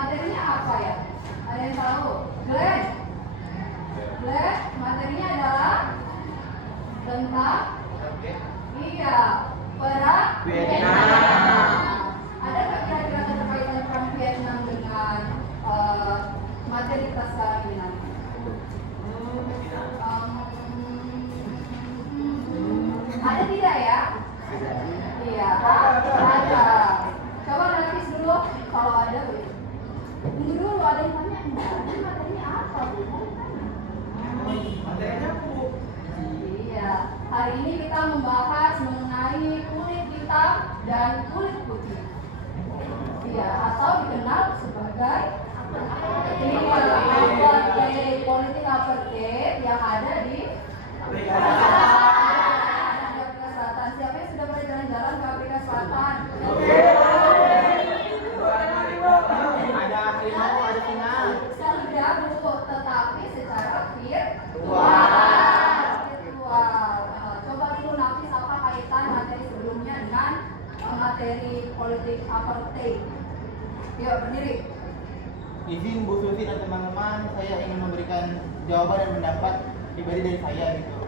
materinya apa ya? Ada yang tahu? Glenn? Glenn, materinya adalah tentang iya, perang Vietnam. Ada nggak kira-kira keterkaitan perang Vietnam dengan materi kita sekarang ini nanti? Ada tidak ya? Iya, ada. Coba nanti dulu kalau ada Bu. Tunggu dulu, ada yang tanya enggak? Ini materinya apa Bu? Materinya Bu. Iya, hari ini kita membahas mengenai kulit hitam dan kulit putih. Iya, atau dikenal sebagai apartheid, politik apartheid yang ada di Afrika Selatan. Siapa yang sudah pernah jalan-jalan ke Afrika Selatan? Ada harimau, ada singa. Sudah Bu, tetapi secara virtual. Coba dulu Nafis apa kaitan materi sebelumnya dengan materi politik apartheid. Yuk berdiri. Izin Bu Susi dan teman-teman, saya ingin memberikan jawaban dan pendapat pribadi dari saya gitu.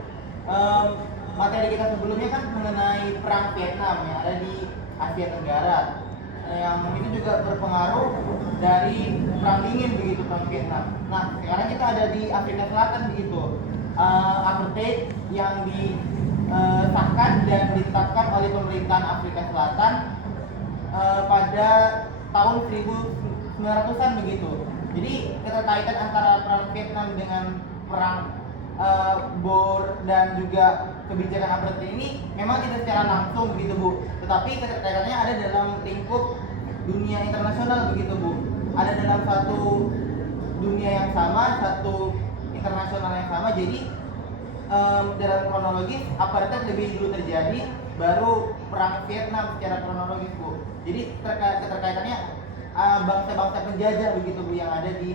Materi kita sebelumnya kan mengenai perang Vietnam yang ada di Asia Tenggara, yang itu juga berpengaruh dari perang dingin begitu, perang Vietnam. Nah sekarang kita ada di Afrika Selatan begitu. Apartheid yang disahkan dan ditetapkan oleh pemerintahan Afrika Selatan pada tahun 1900-an begitu. Jadi keterkaitan antara perang Vietnam dengan perang Boer dan juga kebijakan apartheid ini memang tidak secara langsung begitu Bu, tetapi keterkaitannya ada dalam lingkup dunia internasional begitu Bu. Ada dalam satu dunia yang sama, satu internasional yang sama. Jadi dalam kronologis apartheid lebih dulu terjadi, baru perang Vietnam secara kronologis Bu. Jadi keterkaitannya bangsa-bangsa penjajah begitu Bu yang ada di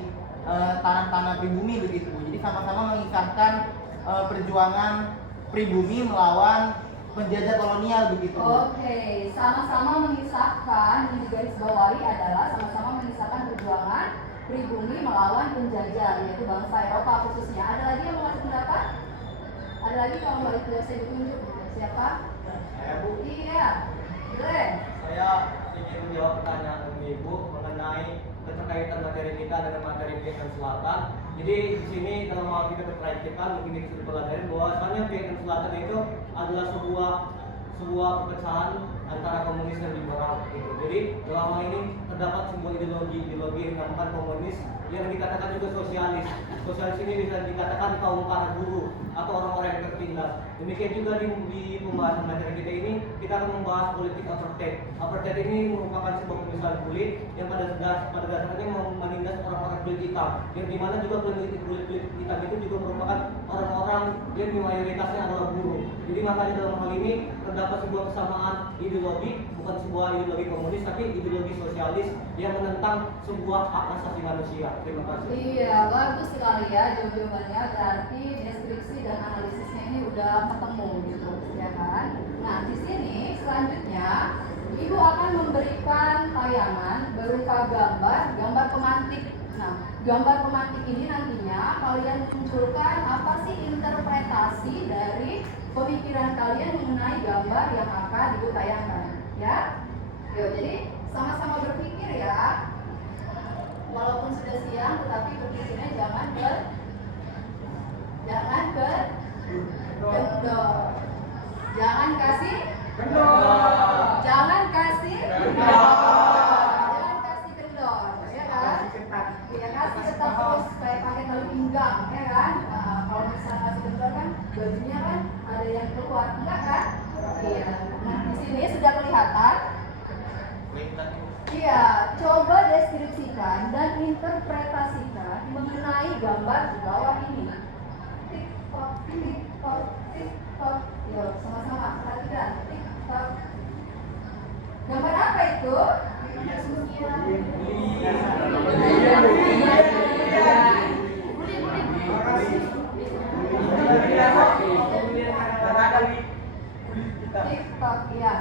tanah-tanah pribumi begitu Bu. Jadi sama-sama mengisahkan perjuangan pribumi melawan penjajah kolonial begitu Bu. Oke, sama-sama mengisahkan, yang digarisbawahi adalah sama-sama mengisahkan perjuangan pribumi melawan penjajah, yaitu bangsa Eropa khususnya. Ada lagi yang mau kasih pendapat? Ada lagi kalau nggak itu saya ditunjuk. Siapa? Saya Bu. Iya, Glenn. Saya ingin menjawab pertanyaan Ibu mengenai keterkaitan materi kita dengan materi Vietnam Selatan. Jadi di sini dalam hal kita terkaitkan mungkin kita sudah pelajari bahwasanya Vietnam Selatan itu adalah sebuah perpecahan antara komunis dan liberal gitu. Jadi dalam hal ini terdapat sebuah ideologi yang dinamakan komunis yang dikatakan juga sosialis. Sosialis ini bisa dikatakan kaum para buruh atau orang-orang yang tertindas. Demikian juga di pembahasan materi kita ini kita akan membahas politik apartheid. Apartheid ini merupakan sebuah pemisahan kulit yang pada dasarnya menindas orang-orang kulit hitam. Yang dimana juga kulit hitam itu juga merupakan orang-orang yang mayoritasnya adalah buruh. Jadi makanya dalam hal ini terdapat sebuah kesamaan ideologi, bukan sebuah ideologi komunis tapi ideologi sosialis yang menentang sebuah hak asasi manusia. Terima kasih. Iya, bagus sekali ya jawabannya. Berarti deskripsi dan analisisnya ini udah ketemu gitu, ya kan? Nah, di sini selanjutnya Ibu akan memberikan tayangan berupa gambar pemantik. Nah, gambar pemantik ini nantinya kalian munculkan apa sih interpretasi dari pemikiran kalian mengenai gambar yang akan Ibu tayangkan, ya? Yuk, jadi sama-sama berpikir ya. Walaupun sudah siang, tetapi berpikirnya jangan kendor. Jangan kasih kendor. Jangan kasih kendor, ya kan? Ya kasih tetap terus kayak pakai tali pinggang, ya kan? Nah, kalau misalnya kasih kendor kan bajunya kan ada yang keluar, enggak kan? Iya. Nah, di sini sudah kelihatan. Iya, coba deskripsikan dan interpretasikan mengenai gambar di bawah ini. TikTok, TikTok, TikTok. Yuk, sama-sama perhatikan. TikTok. Gambar apa itu? TikTok, iya.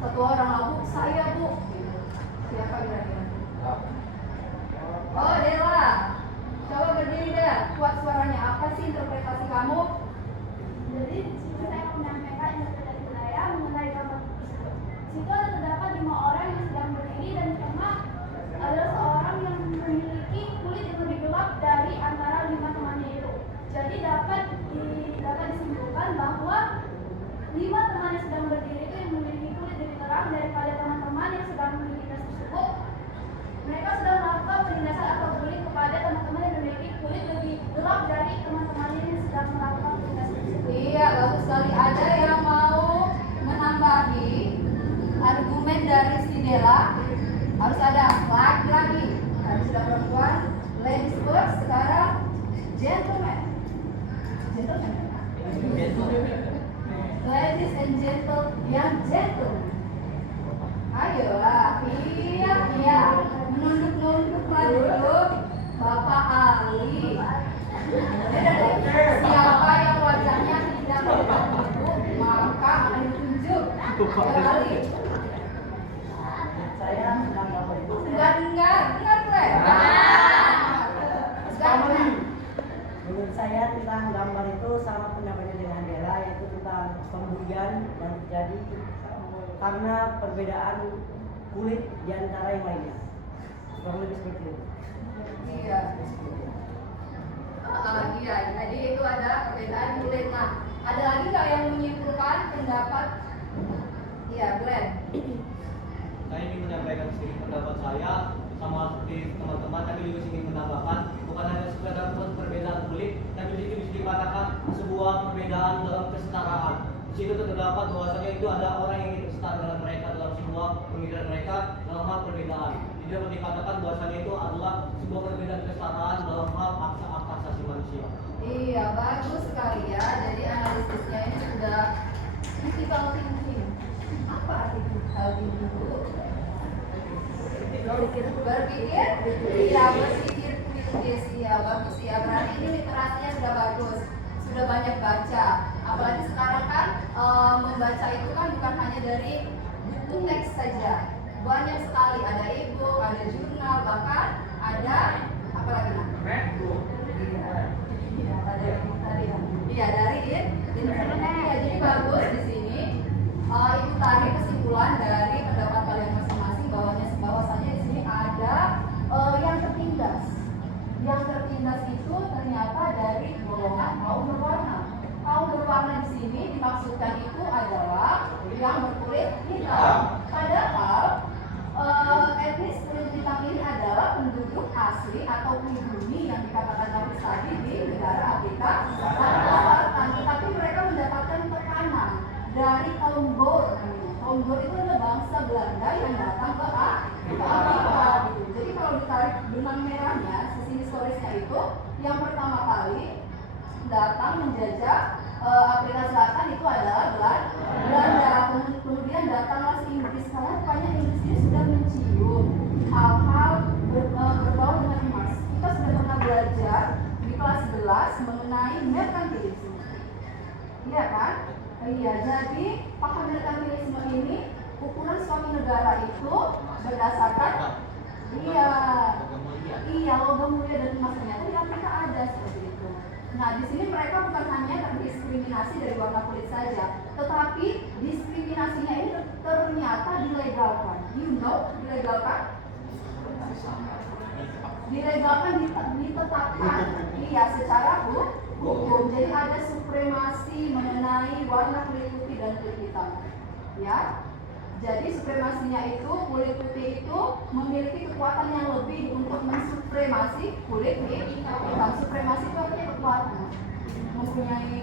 Satu orang lalu saya Bu. Siapa kira-kira? Oh, Dela. Coba berdiri deh. Kuat suaranya. Apa sih interpretasi kamu? Jadi di sini saya menyampaikan interpretasi saya mengenai gambar tersebut. Di situ ada terdapat 5 orang yang sedang berdiri dan di tengah adalah seorang yang memiliki kulit yang lebih gelap dari antara 5 temannya itu. Jadi dapat disimpulkan bahwa 5 teman yang sedang berdiri itu yang memiliki kulit lebih terang daripada teman-teman yang sedang melintas tersebut. Mereka sedang melakukan penindasan atau bullying kepada teman-teman yang memiliki kulit lebih gelap dari teman-temannya yang sedang melakukan penindasan tersebut. Iya, bagus sekali. Ada yang mau menambahi argumen dari si Dela? Harus ada laki-laki. Tadi sudah perempuan, ladies first. Sekarang gentleman. Gentleman. Ladies and gentle, yang gentle. Ayolah, iya. Menunduk dulu. Bapak Ali. Siapa yang wajahnya tidak menunduk, maka akan ditunjuk. Ya, Ali. Saya sedang gambar itu. Dengar, Fred. Sekarang. Menurut saya tentang gambar itu sama pendapatnya dengan Dela, yaitu tentang pembulian yang terjadi karena perbedaan kulit di antara yang lainnya. Kurang lebih seperti itu. Iya. Iya. Jadi itu ada perbedaan kulit. Nah, ada lagi nggak yang menyimpulkan pendapat? Iya, Glenn. Saya ingin menyampaikan sedikit pendapat saya sama seperti teman-teman, tapi juga ingin menambahkan bukan hanya sekedar perbedaan kulit, tapi juga bisa dikatakan sebuah perbedaan dalam kesetaraan. Di situ terdapat bahwasanya itu ada orang yang ingin setara dengan mereka dalam sebuah pemikiran mereka dalam hal perbedaan. Jadi dapat dikatakan bahwasanya itu adalah sebuah perbedaan kesetaraan dalam hal hak asasi manusia. Iya, bagus sekali ya. Jadi analisisnya ini sudah critical thinking. Apa arti critical thinking itu? Berpikir? Iya, berpikir kritis. Iya, bagus ya. Berarti ini literasinya sudah bagus, sudah banyak baca. Apalagi sekarang kan membaca itu kan bukan hanya dari buku teks saja. Banyak sekali, ada e-book, ada jurnal, bahkan ada apa lagi? Iya, dari internet. Ya, jadi bagus di sini. Itu tadi kesimpulan dari pendapat kalian masing-masing bahwasanya di sini ada yang tertindas. Yang tertindas itu ternyata dari golongan kaum berwarna. Kaum berwarna di sini dimaksudkan itu adalah yang berkulit hitam. Padahal etnis kulit hitam ini adalah penduduk asli atau pribumi yang dikatakan tadi di negara Afrika Selatan. Tetapi mereka mendapatkan tekanan dari kaum Boer namanya. Kaum Boer itu adalah bangsa Belanda yang datang ke Afrika gitu. Jadi kalau ditarik benang merahnya, sisi historisnya itu yang pertama kali datang menjajah Afrika Selatan itu adalah Belanda. Kemudian datanglah si Inggris, karena rupanya Inggris ini sudah mencium hal-hal berbau dengan emas. Kita sudah pernah belajar di kelas 11 mengenai merkantilisme. Iya kan? Iya, jadi paham merkantilisme ini ukuran suatu negara itu berdasarkan logam mulia dan emas. Ternyata di Afrika ada seperti itu. Nah, di sini mereka bukan hanya terdiskriminasi dari warna kulit saja, tetapi diskriminasinya ini ternyata dilegalkan. You know, dilegalkan? Dilegalkan, ditetapkan. Iya, secara hukum. Jadi ada supremasi mengenai warna kulit putih dan kulit hitam. Ya. Jadi supremasinya itu, kulit putih itu memiliki kekuatan yang lebih untuk mensupremasi kulit hitam. Supremasi itu artinya kekuatan, mempunyai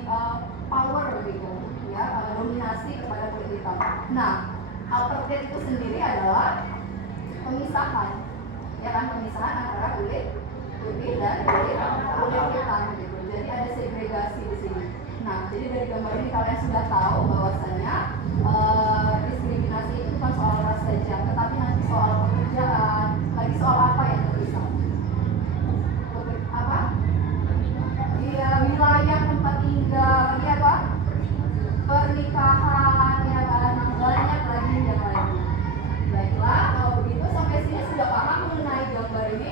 power gitu, ya, dominasi kepada kulit hitam. Nah, apartheid itu sendiri adalah pemisahan, ya kan, pemisahan antara kulit putih dan kulit hitam gitu. Jadi ada segregasi di sini. Nah, jadi dari gambar ini kalian sudah tahu bahwasanya diskriminasi itu bukan soal ras saja, tetapi nanti soal pekerjaan, lagi soal apa yang terpisah? Apa? Iya, wilayah tempat tinggal, lagi apa? Pernikahan, ya kan, banyak lagi yang lainnya. Baiklah, kalau begitu sampai sini sudah paham mengenai gambar ini?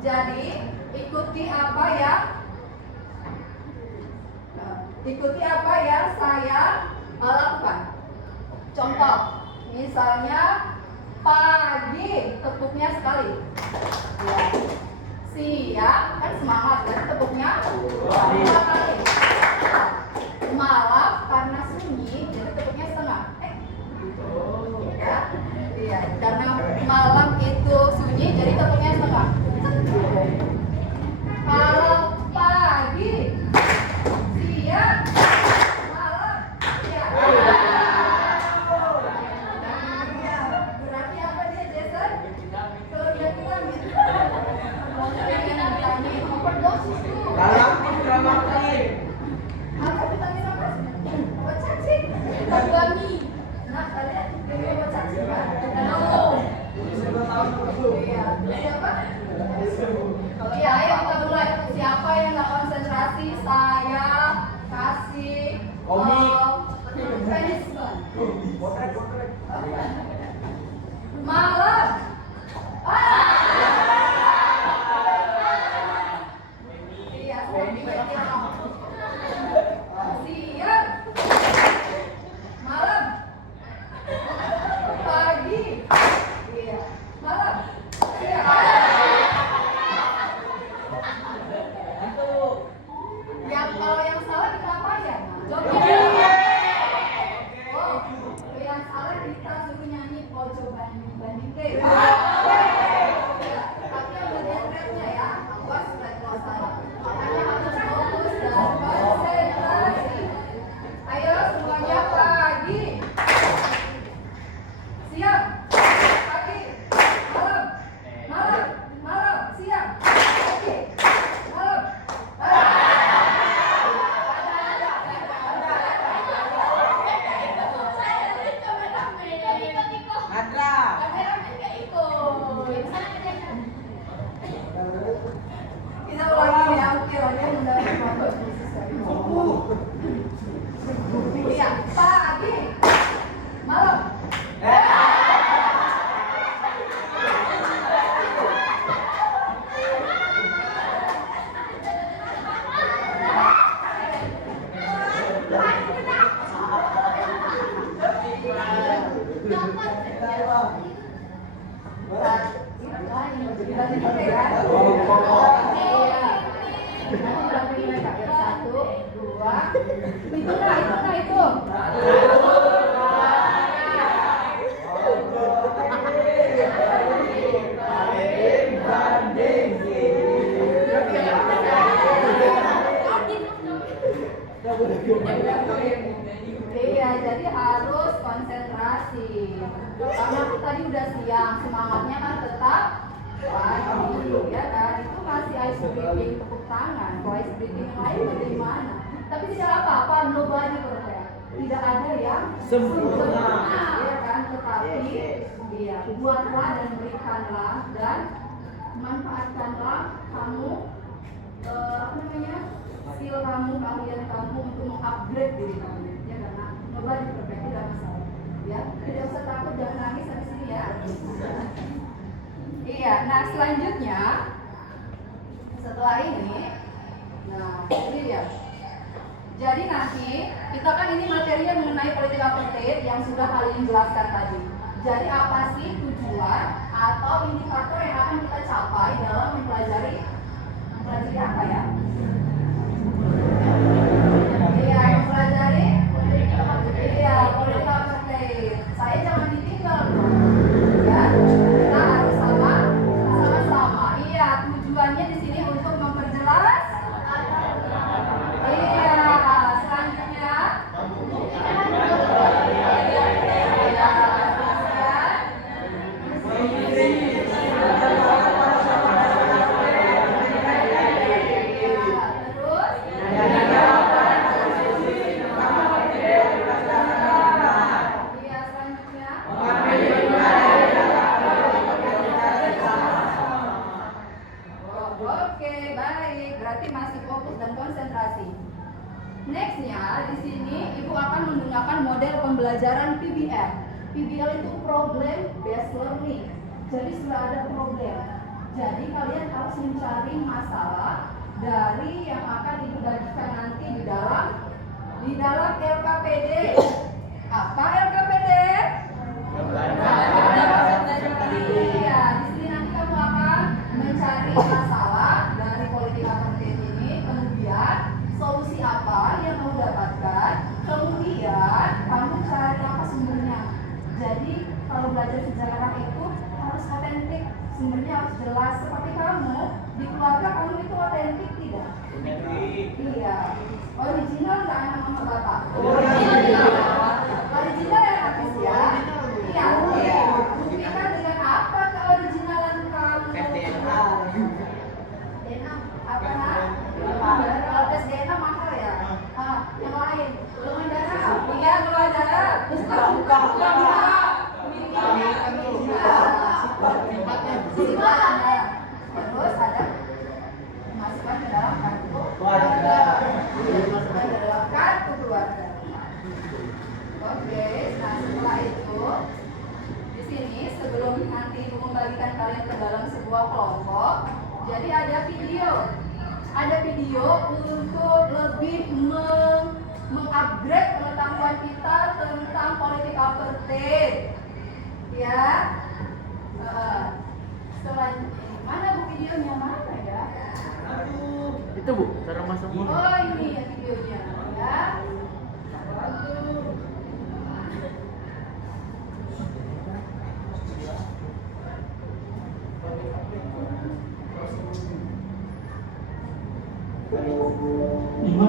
Jadi ikuti apa yang saya lakukan. Contoh, misalnya pagi, tepuknya sekali. Ya. Siang, kan semangat kan tepuknya 2 kali. Malam karena sunyi, jadi tepuknya setengah. Ya, iya. Karena malam itu sunyi, jadi tepuknya setengah. Kalau pagi, siang, malam, ya. Berarti apa dia, Jason? Kelebihan vitamin. Overdosis tuh. Apa vitamin apa? Obat cacing. Gami. Nah, kalian minum obat cacing kan? Iya. Siapa? Iya, ayo kita mulai. Siapa yang nggak konsentrasi? Saya kasih punishment. Malam. Iya, siang, malam, pagi, iya, malam, siang. Kalau yang salah kita apa ya? Jawabnya. Oh, yang salah kita suruh nyanyi ojo banding deh. Tapi yang bagian rapnya ya, awas kalau salah. Makanya harus fokus dan konsentrasi. Ayo semuanya pagi, siang, pagi, malam, malam, malam, siang, pagi, malam. Kita ulangi ya, oke lagi mendapat manfaat khusus dari Allah. Iya, pagi, malam. Satu, dua, itu nah itu. Iya, jadi harus konsentrasi. Karena tadi udah siang, semangatnya kan tetap pagi, ya kan? Itu masih ice breathing tepuk tangan. Kalau ice breathing yang lain bagaimana? Tapi tidak apa-apa, nobody perfect. Tidak ada yang sempurna, ya kan? Tetapi, iya, buatlah dan berikanlah dan manfaatkanlah kamu skill kamu, keahlian kamu untuk mengupgrade diri kamu, ya karena nobody perfect, tidak masalah, ya tidak usah takut, jangan nangis habis ini ya. Iya, nah selanjutnya setelah ini, nah ini dia. Jadi nanti kita kan ini materinya mengenai politik apartheid yang sudah kalian jelaskan tadi. Jadi apa sih tujuan atau indikator yang akan kita capai dalam mempelajari apa ya? Iya, mempelajari politik apartheid. Saya jangan ditinggal dong. Ya, kita harus sama-sama. Iya, tujuannya di sini untuk memperjelas. Iya, selanjutnya. Oke, baik. Berarti masih fokus dan konsentrasi. Nextnya, di sini Ibu akan menggunakan model pembelajaran PBL. PBL itu problem based learning. Jadi sudah ada problem. Jadi kalian harus mencari masalah dari yang akan dibagikan nanti di dalam LKPD. Apa LKPD? Iya, di sini nanti kamu akan mencari masalah dari politik apartheid ini, kemudian solusi apa yang kamu dapatkan, kemudian kamu cari apa sumbernya. Jadi kalau belajar sejarah itu harus otentik, sumbernya harus jelas. Seperti kamu di keluarga kamu itu otentik tidak? Iya. Original nggak anak mama bapak? Original ya habis ya? Iya. Buktikan dengan apa keoriginalan kamu? DNA. DNA apa nak? Kalau tes DNA mahal ya? Yang lain? Golongan darah? Iya, golongan darah. Bukan. Sifatnya. Terus ada masukkan ke dalam kartu keluarga. Masukkan ke dalam kartu keluarga. Oke, nah setelah itu di sini sebelum nanti ibu membagikan kalian ke dalam sebuah kelompok, jadi ada video untuk lebih mengupgrade pengetahuan kita tentang politik apartheid, ya. Selanjutnya mana bu videonya, mana ya? Itu Bu, cara masuk Bu. Oh ini ya videonya, ya.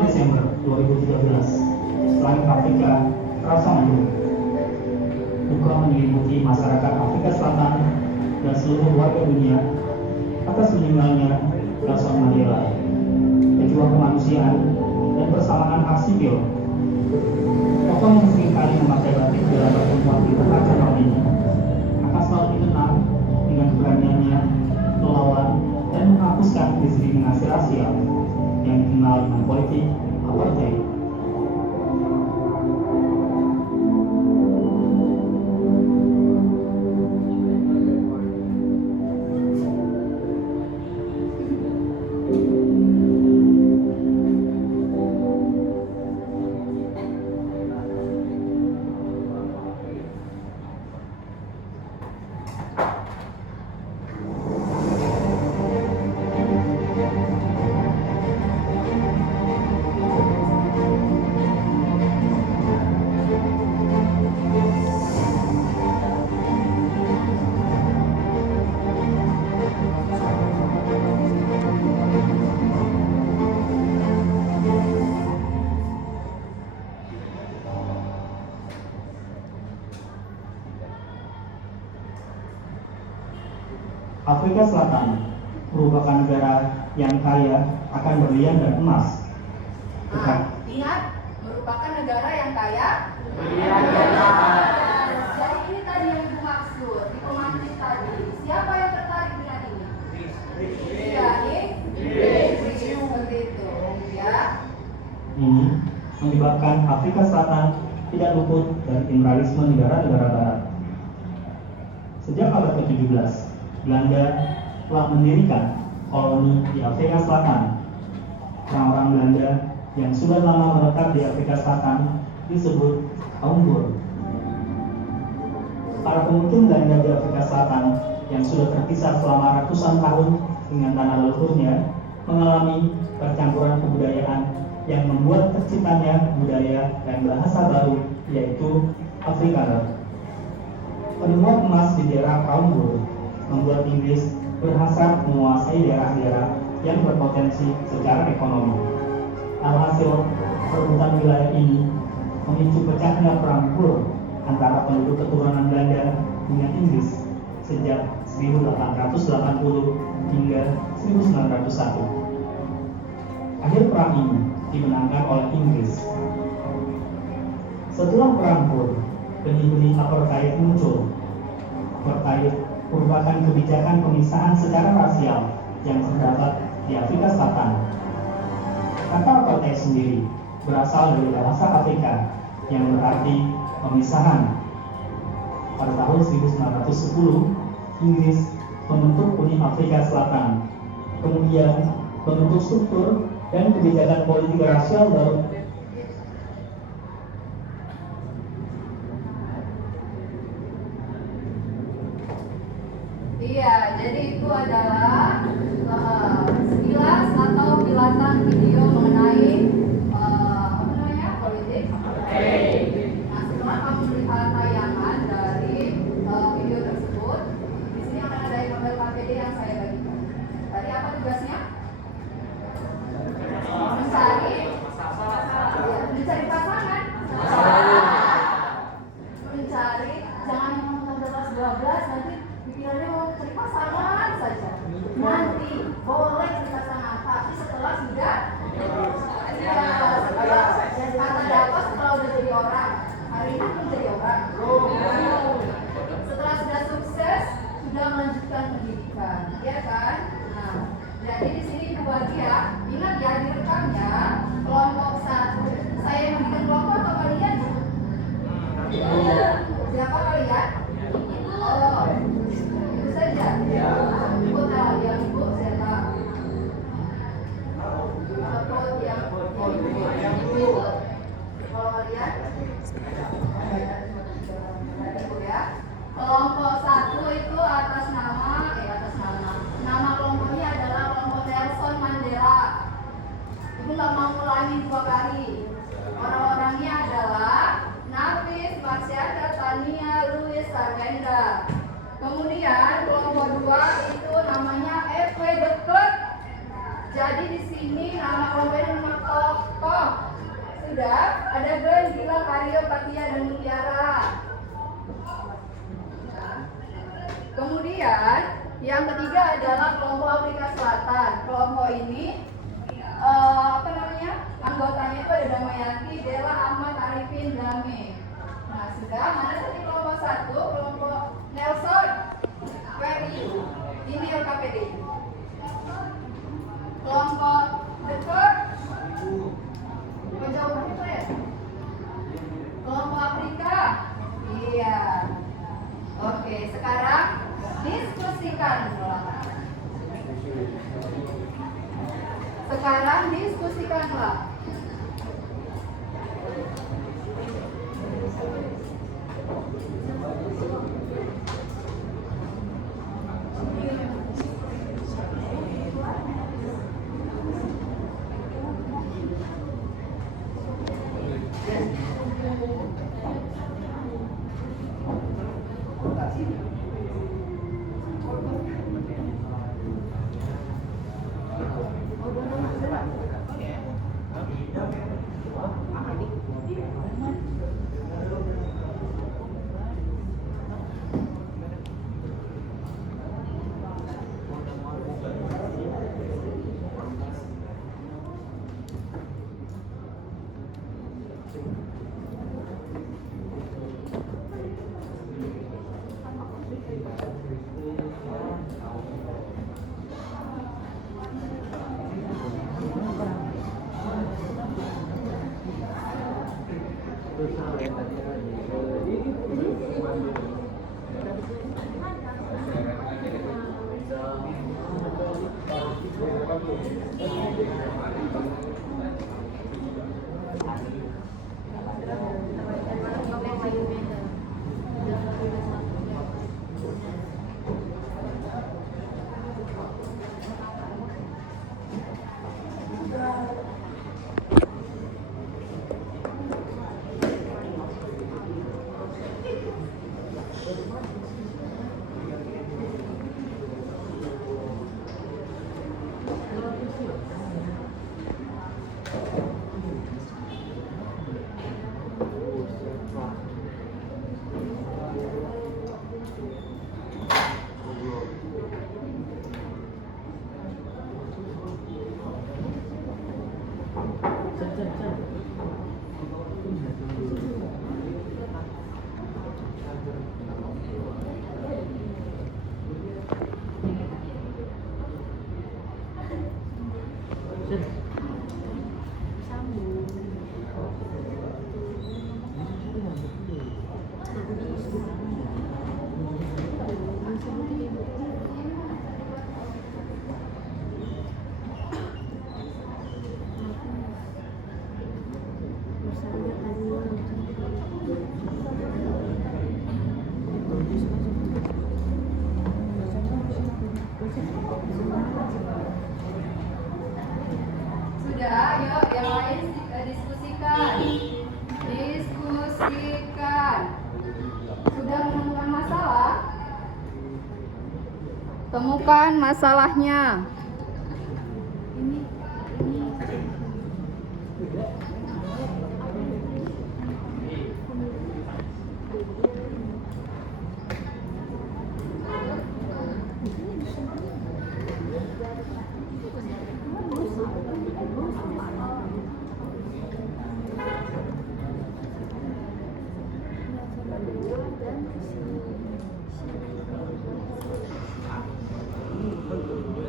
Desember 2013, langit Afrika terasa mendung. Duka menyelimuti masyarakat Afrika Selatan dan seluruh warga dunia atas meninggalnya Nelson Mandela, pejuang kemanusiaan dan persamaan hak sipil. Tokoh yang seringkali memakai batik dalam pertemuan internasional ini akan selalu dikenal dengan keberaniannya melawan dan menghapuskan diskriminasi rasial yang dikenal dengan politik apartheid. Afrika Selatan merupakan negara yang kaya akan berlian dan emas. Ingat, merupakan negara yang kaya. Jadi ini tadi yang ibu maksud di pemantik tadi. Siapa yang tertarik dengan ini? Iya, Inggris. Seperti itu, ya. Ini menyebabkan Afrika Selatan tidak luput dari imperialisme negara-negara barat. Sejak abad ke-17, Belanda telah mendirikan koloni di Afrika Selatan. Orang-orang Belanda yang sudah lama menetap di Afrika Selatan disebut kaum Boer. Para pemukim Belanda di Afrika Selatan yang sudah terpisah selama ratusan tahun dengan tanah leluhurnya mengalami percampuran kebudayaan yang membuat terciptanya budaya dan bahasa baru, yaitu Afrikaner. Penemuan emas di daerah kaum Boer membuat Inggris berhasrat menguasai daerah-daerah yang berpotensi secara ekonomi. Alhasil, perebutan wilayah ini memicu pecahnya perang Boer antara penduduk keturunan Belanda dengan Inggris sejak 1880 hingga 1901. Akhir perang ini dimenangkan oleh Inggris. Setelah perang Boer, benih-benih apartheid muncul. Apartheid merupakan kebijakan pemisahan secara rasial yang terdapat di Afrika Selatan. Kata apartheid sendiri berasal dari bahasa Afrika yang berarti pemisahan. Pada tahun 1910, Inggris membentuk Uni Afrika Selatan kemudian membentuk struktur dan kebijakan politik rasial baru. Iya, jadi itu adalah sekilas atau kilatan video mengenai apa namanya politik. Nah, setelah kamu melihat tayangan dari video tersebut, di sini akan ada model KPD yang saya bagikan. Tadi apa tugasnya? Mencari pasangan. Mencari, jangan nonton 12 nanti pikirannya mau cari pasangan saja. Nanti boleh cari pasangan, tapi setelah sudah kata dapat setelah udah jadi orang. Hari ini pun jadi orang. Setelah sudah sukses, sudah melanjutkan pendidikan, ya kan? Nah, jadi di sini ibu bagi ya, ingat ya direkamnya kelompok 1. Saya yang bikin kelompok atau kalian? Siapa kalian? Oh, itu saja. Ibu tahu yang ibu siapa? Yang ibu. Kalau kalian? Ibu ya. Kelompok 1 itu atas nama nama kelompoknya adalah kelompok Nelson Mandela. Ibu nggak mau ulangi 2 kali. Orang-orangnya adalah Nafis, Marsyada, Tania, Louis, Sarwenda. Kemudian kelompok 2 itu namanya FW The Club. Jadi di sini nama kelompoknya nama tokoh. Sudah ada Glenn, Gilang, Aryo, Katia, dan Mutiara. Kemudian yang ketiga adalah kelompok Afrika Selatan. Kelompok ini anggotanya itu ada Damayati, Dela, Ahmad, Arifin, Dame. Nah, sudah mana tadi kelompok 1, kelompok Nelson, Ferry, ini LKPD. Kelompok dekat, jauh itu ya. Kelompok Afrika, iya. Oke, sekarang diskusikanlah. temukan masalahnya.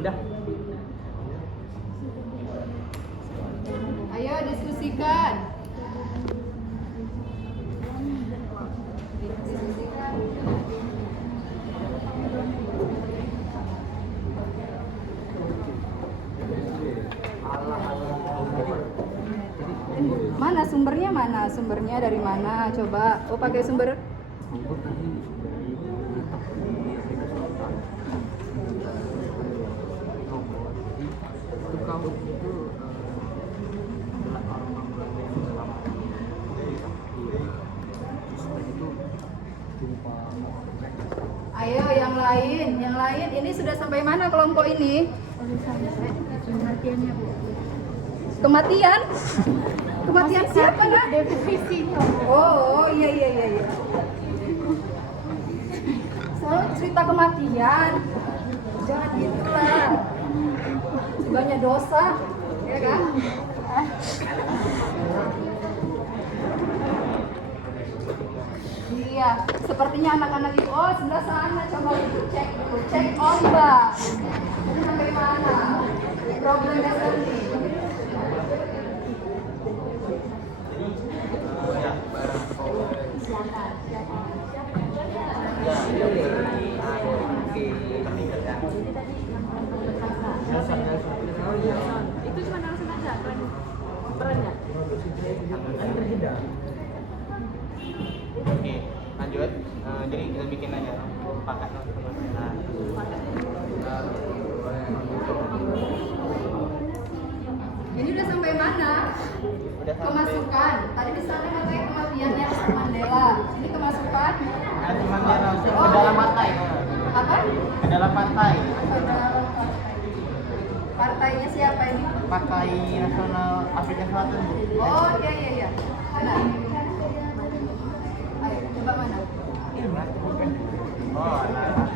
Udah. Ayo diskusikan. Diskusikan. Mana sumbernya? Mana sumbernya? Dari mana? Coba. Oh, pakai sumber. Sumber tadi dari Batak di Afrika Selatan. Jadi itu kalau itu adalah orang-orang Belanda yang selamat dari takdir. Terus tadi itu jumpa Ayo yang lain. Ini sudah sampai mana kelompok ini? Kematiannya, Bu. Kematian? Kematian siapa, Nak? Definisinya. Oh, iya. Selalu cerita kematian. Jangan gitulah. Banyak dosa, ya kan? Iya, sepertinya anak-anak itu, oh sebelah sana, coba itu cek dulu, cek ombak. Ini sampai mana? Problem dasar ini. Itu cuma langsung aja perannya. Oke, lanjut. Jadi kita bikin aja pakat. Ini udah sampai mana? Udah sampai. Kemasukan. Tadi di sana katanya kematian Nelson Mandela. Ini kemasukan. Nanti Mandela ke dalam partai. Apa? Ke dalam partai. Partainya siapa ini? Partai Nasional Afrika Selatan, Bu. Oh iya. Mana? Ayo, coba mana? Oh, nah.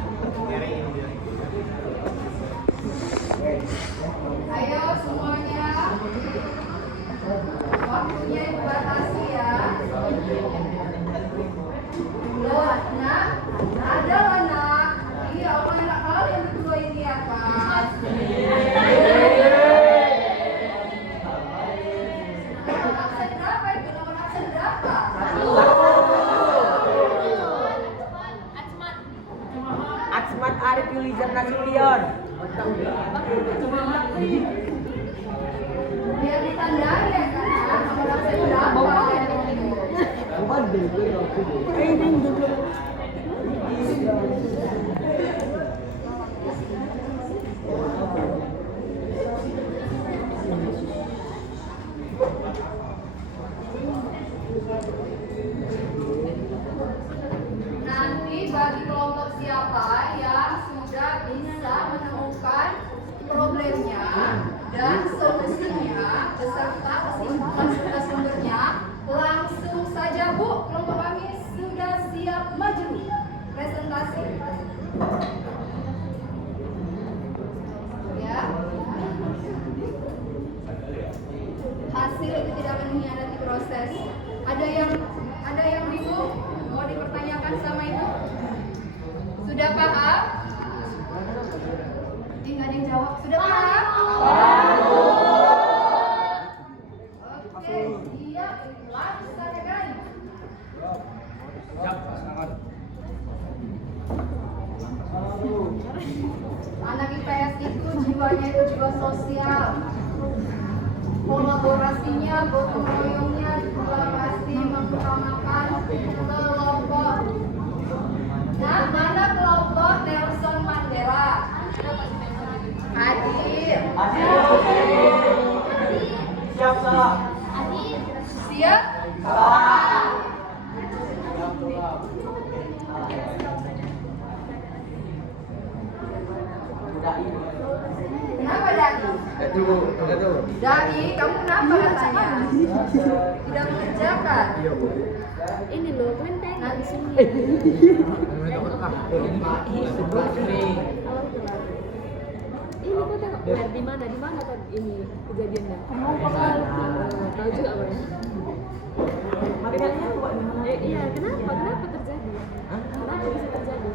Nyari ini. Ayo semuanya. Waktunya dibatasi ya. Loh, nak, ada lah nak. Iya, orang enak kalian berdua ini ya kan. Nomor absen berapa itu? Nomor absen berapa? Atsmat Arif Yulizar Nasution. Biar ditandai ya kan. Nomor absen berapa? Nanti bagi kelompok siapa yang sudah bisa menemukan problemnya dan solusinya beserta kesimpulan serta sumbernya, langsung saja Bu, kelompok kami sudah siap maju presentasi. Ya. Hasil itu tidak akan mengkhianati proses. Ada yang bingung? Mau dipertanyakan sama Ibu? Sudah paham? Nggak ada yang jawab. Sudah paham? Oke, siap. Lanjut saja kan? Anak IPS itu jiwanya itu jiwa sosial. Kolaborasinya, gotong royongnya juga pasti mengutamakan kelompok. Nah, mana kelompok Nelson Mandela? Hadir. Siap, salah. Siap? Dai, kamu kenapa katanya? Tidak mengerjakan. Ini loh, kan kayak di sini. Ini kok tengok di mana kan ini kejadiannya? Tahu juga apa? Materialnya coba di mana? Iya, kenapa terjadi? Kenapa bisa terjadi?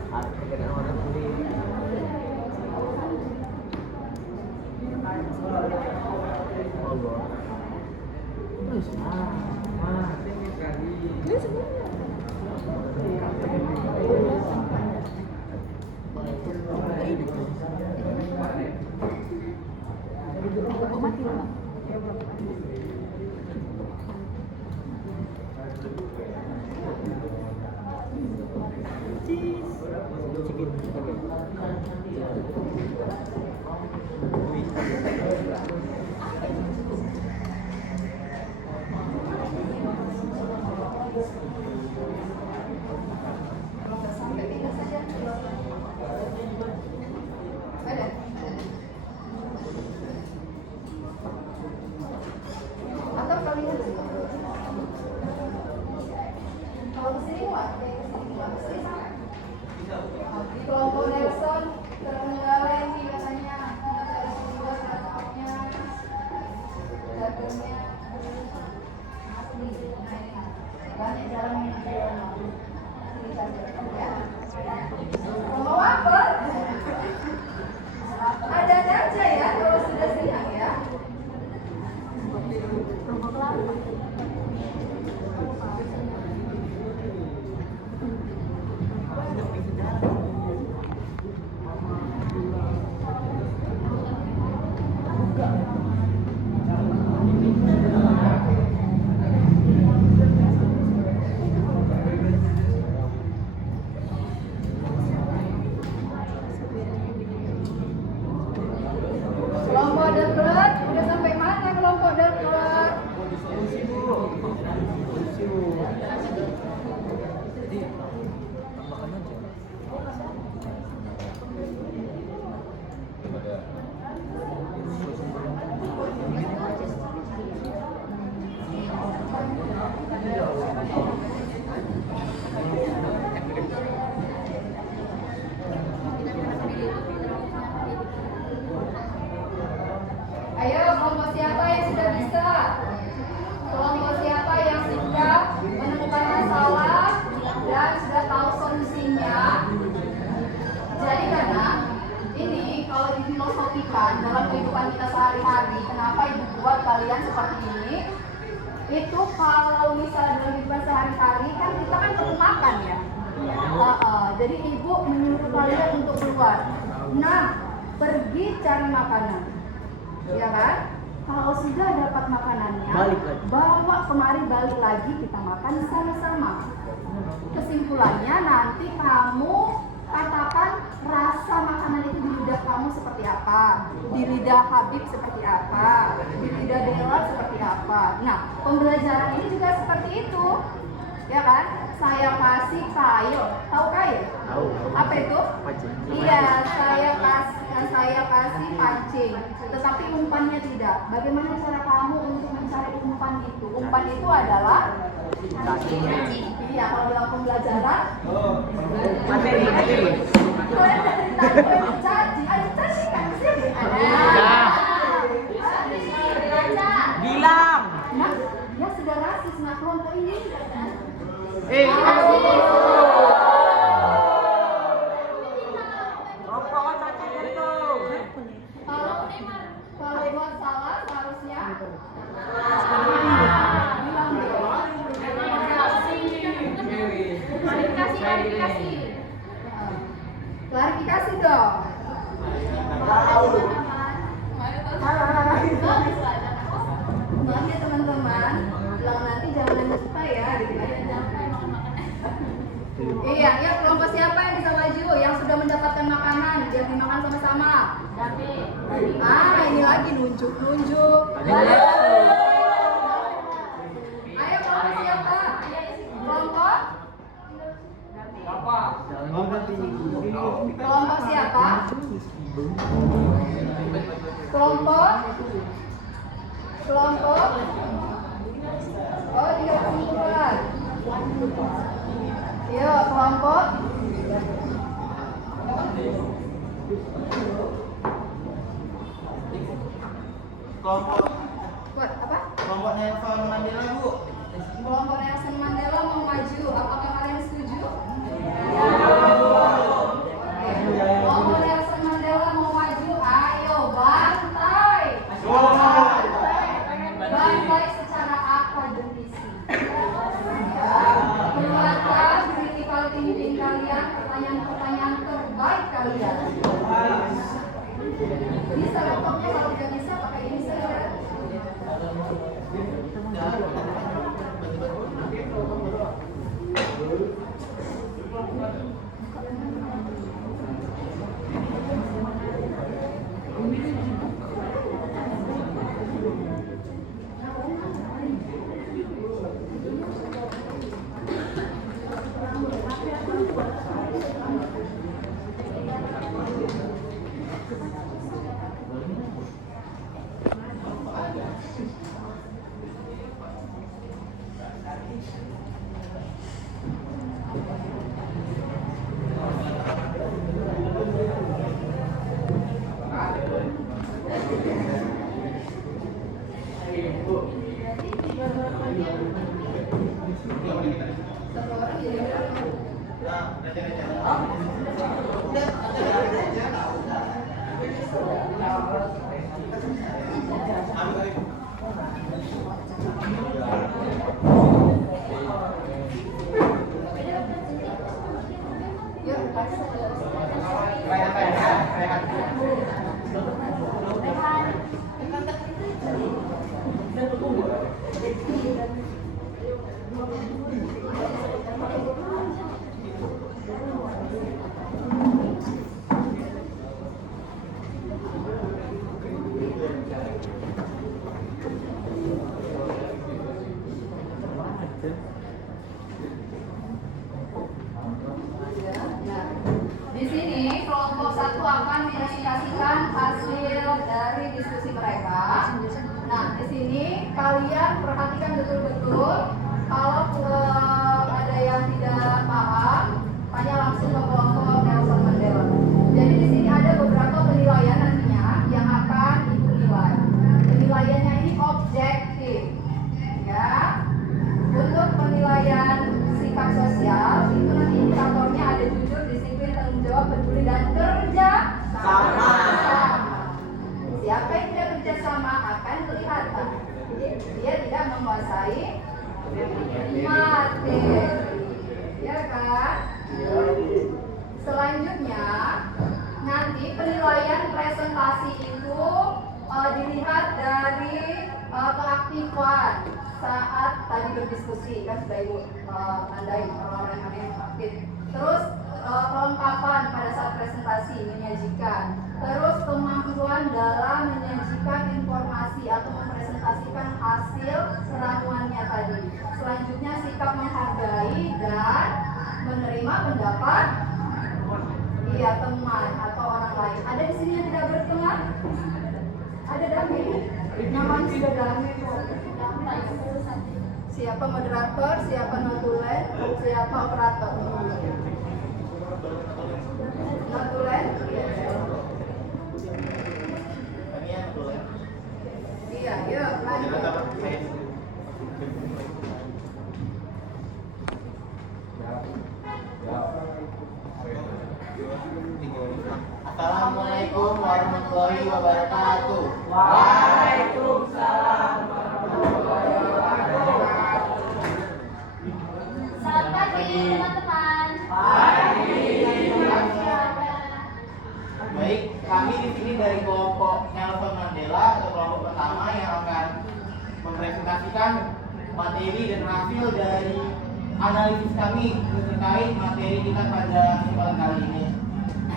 Sampai pindah saja. Ada. Atau kalian kalau kesini muat, kesini sama. Di kelompok Nelson terenggalai nih katanya dari dua laptopnya, dagingnya, banyak jalan menuju mau apa? Ada aja ya kalau sudah siang ya. Kelompok darurat udah sampai mana kelompok darurat? Ayo, kelompok siapa yang sudah bisa? Kelompok siapa yang sudah menemukan masalah dan sudah tahu solusinya? Jadi karena ini kalau difilosofikan dalam kehidupan kita sehari-hari, kenapa ibu buat kalian seperti ini? Itu kalau misalnya dalam kehidupan sehari-hari kan kita kan perlu makan ya. Jadi ibu menyuruh kalian untuk keluar. Nah, pergi cari makanan. Ya kan? Kalau sudah dapat makanannya, bawa kemari, balik lagi kita makan sama-sama. Kesimpulannya nanti kamu katakan rasa makanan itu di lidah kamu seperti apa, di lidah Habib seperti apa, di lidah Dela seperti apa. Nah, pembelajaran ini juga seperti itu, ya kan? Saya kasih kail, tahu kail? Tahu. Apa itu? Pancing. Iya, saya kasih pancing, tetapi umpannya tidak. Bagaimana cara kamu untuk mencari umpan itu? Umpan itu adalah iya, kalau dalam pembelajaran Materi. kalian dari tadi caci, ada caci kan di sini ada. Bilang. Nah, dia sudah rasis, nah kelompok ini. Kalau buat salah seharusnya bilang klarifikasi dong. Maaf ya teman-teman, bilang nanti jangan nanya kita ya, gitu ya. Iya, ya kelompok siapa yang bisa maju, yang sudah mendapatkan makanan, biar dimakan sama-sama. Ini lagi nunjuk-nunjuk. Ayo kelompok siapa? Kelompok? Kelompok siapa? Kelompok? Kelompok? Oh, tidak kumpulan. Yuk, kelompok. Kelompok Buat apa? kelompok Nelson Mandela, Bu. Kelompok Nelson Mandela mau maju. Apakah kalian setuju? Kelompok Nelson Mandela mau maju. Ayo, bantai. Bantai secara akademisi. Keluarkan critical thinking kalian, pertanyaan-pertanyaan terbaik kalian. Bisa laptopnya, kalau tidak bisa pakai ini saja. Satu orang jadi yuk, Nah, di sini kelompok satu akan menyaksikan hasil dari diskusi mereka. Nah, di sini kalian perhatikan betul-betul. Kalau ada yang tidak paham, tanya langsung ke kelompok Nelson Mandela. Jadi di sini ada beberapa penilaian nantinya yang akan ibu nilai. Penilaiannya ini objektif, ya. Untuk penilaian sikap sosial itu nanti indikatornya ada jujur, disiplin, tanggung jawab, peduli, dan kerja sama. Siapa yang tidak kerja sama akan kelihatan dia tidak menguasai materi, ya kan? Selanjutnya nanti penilaian presentasi itu dilihat dari keaktifan saat tadi berdiskusi, kan sudah ibu tandai orang-orang yang aktif. Terus kelengkapan pada saat presentasi menyajikan. Terus kemampuan dalam menyajikan informasi atau mempresentasikan hasil ramuannya tadi. Selanjutnya sikap menghargai dan menerima pendapat teman atau orang lain. Ada di sini yang tidak berteman? Ada Damai? Nyaman sudah Damai. Siapa moderator, siapa notulen, siapa operator? Notulen? Iya, yuk lanjut. Assalamualaikum warahmatullahi wabarakatuh. Waalaikumsalam. Selamat pagi teman-teman. Baik, kami di sini dari kelompok Nelson Mandela atau kelompok pertama yang akan mempresentasikan materi dan hasil dari analisis kami terkait materi kita pada kesempatan kali ini.